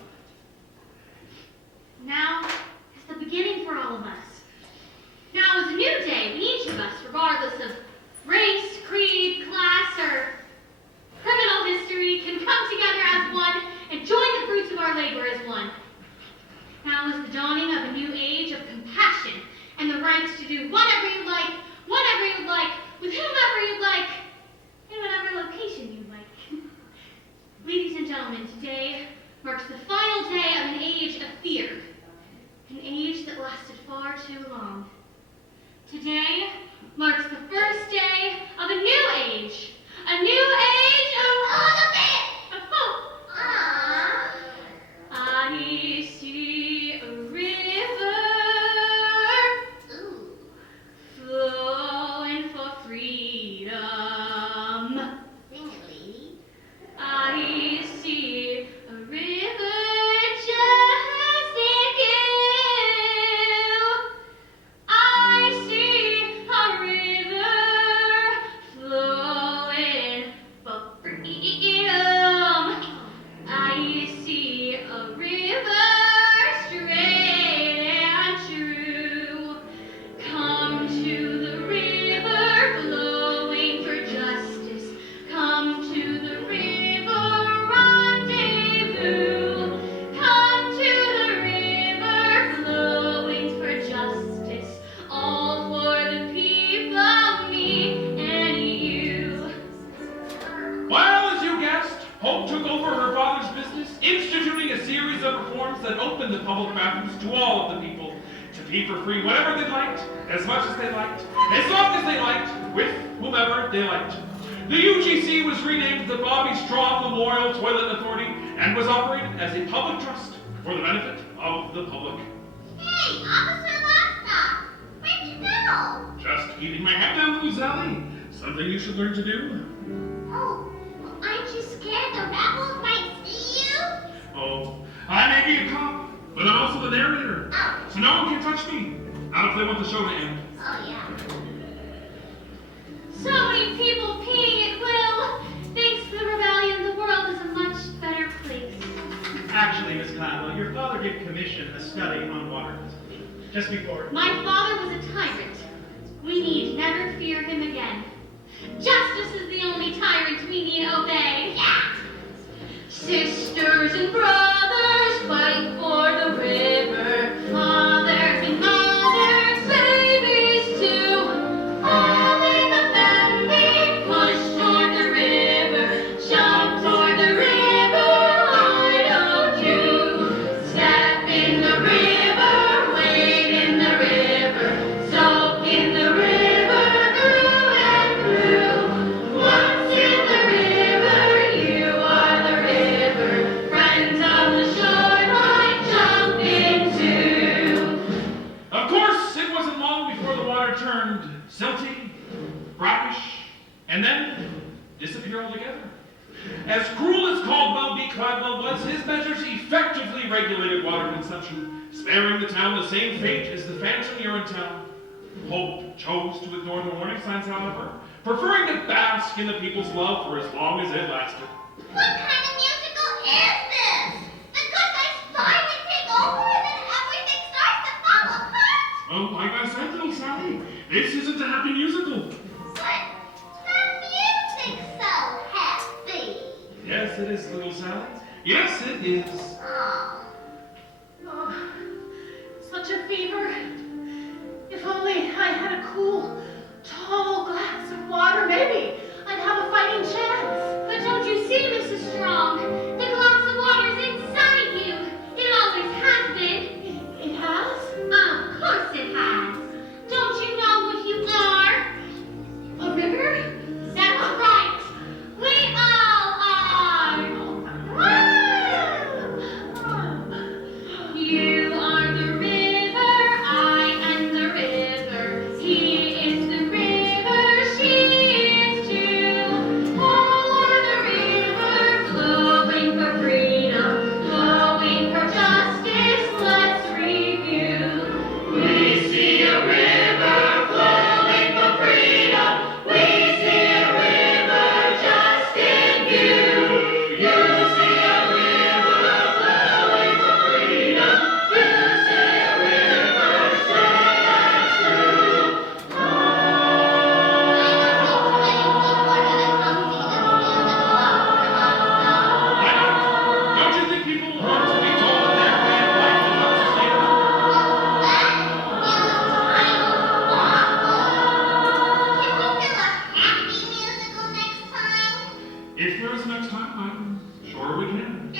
Now is the beginning for all of us. Now is a new day when each of us, regardless of race, creed, class, or criminal history, can come together as one and join the fruits of our labor as one. Now is the dawning of a new age of compassion and the right to do whatever you like, whenever you like, with whomever you like, in whatever location you like. Ladies and gentlemen, today marks the final day of an age of fear, an age that lasted far too long. Today marks the first day of a new age of hope. I see a river flowing for freedom. Sing it, lady. I see a river just like you. I see a river flowing for freedom. I see a river straight and true. Come to the river flowing for justice. Come to the river rendezvous. Come to the river flowing for justice. All for the people, me and you. Well, as you guessed, Hope took over her father's business, instituting a series of reforms that opened the public bathrooms to all of the people to pee for free whatever they liked, as much as they liked, as long as they liked, with whomever they liked. The UGC was renamed the Bobby Straw Memorial Toilet Authority and was operated as a public trust for the benefit of the public. little Sally. Something you should learn to do. Oh, aren't you scared the rebels might see you? Oh, I may be a cop, but I'm also the narrator. Oh. So no one can touch me. Not if they want the show to end. Oh, yeah. So many people peeing at will. Thanks to the rebellion, the world is a much better place. Actually, Miss Cladwell, your father did commission a study on water just before. My father was a tyrant. We need never fear him again. Justice is the only tyrant we need obey. Yeah. Sisters and brothers, fight for the river. Fathers and mothers, babies too. All in the family, push toward the river. Jump toward the river, why don't you? Step in the river, wade in the river. Soak in the river, through and through. Once in the river, you are the river. Friends of the shoreline, jump into. Of course, it wasn't long before the water turned silty, brackish, and then disappeared altogether. As cruel as Caldwell B. Cladwell was, his measures effectively regulated water consumption, sparing the town the same fate as the phantom Urinetown. Hope chose to ignore the warning signs, however, preferring to bask in the people's love for as long as it lasted. What kind of musical is this? The good guys finally take over and then everything starts to fall apart? Well, like I said, little Sally, this isn't a happy musical. But the music's so happy. Yes, it is, little Sally. Yes, it is. Oh. Oh, such a fever. If only I had a cool, tall glass of water, maybe I'd have a fighting chance. But don't you see, Mrs. Strong? The glass of water's inside you. It always has been. It has? Of course it has. Don't you know what you are? A river? That's right. We all are. You are the river, I am the river. He is the river, she is too. Over the river, flowing for freedom, flowing for justice, let's review. We see a river flowing for freedom. We see a river just in view. You see a river flowing for freedom. You see a river strong and true. Don't you think people want to be told that their way of life is unsustainable? If there is next time, I'm sure we can.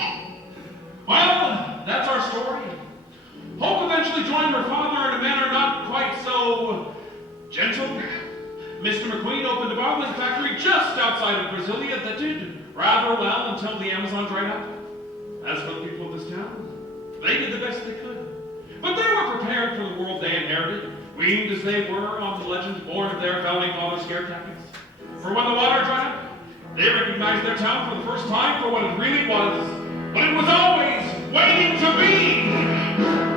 Well, that's our story. Hope eventually joined her father in a manner not quite so gentle. Mr. McQueen opened a bottling factory just outside of Brasilia that did rather well until the Amazon dried up. As for the people of this town, they did the best they could. But they were prepared for the world they inherited, weaned as they were on the legends born of their founding father's scare tactics. For when the water dried up, they recognized their town for the first time for what it really was. But it was always waiting to be.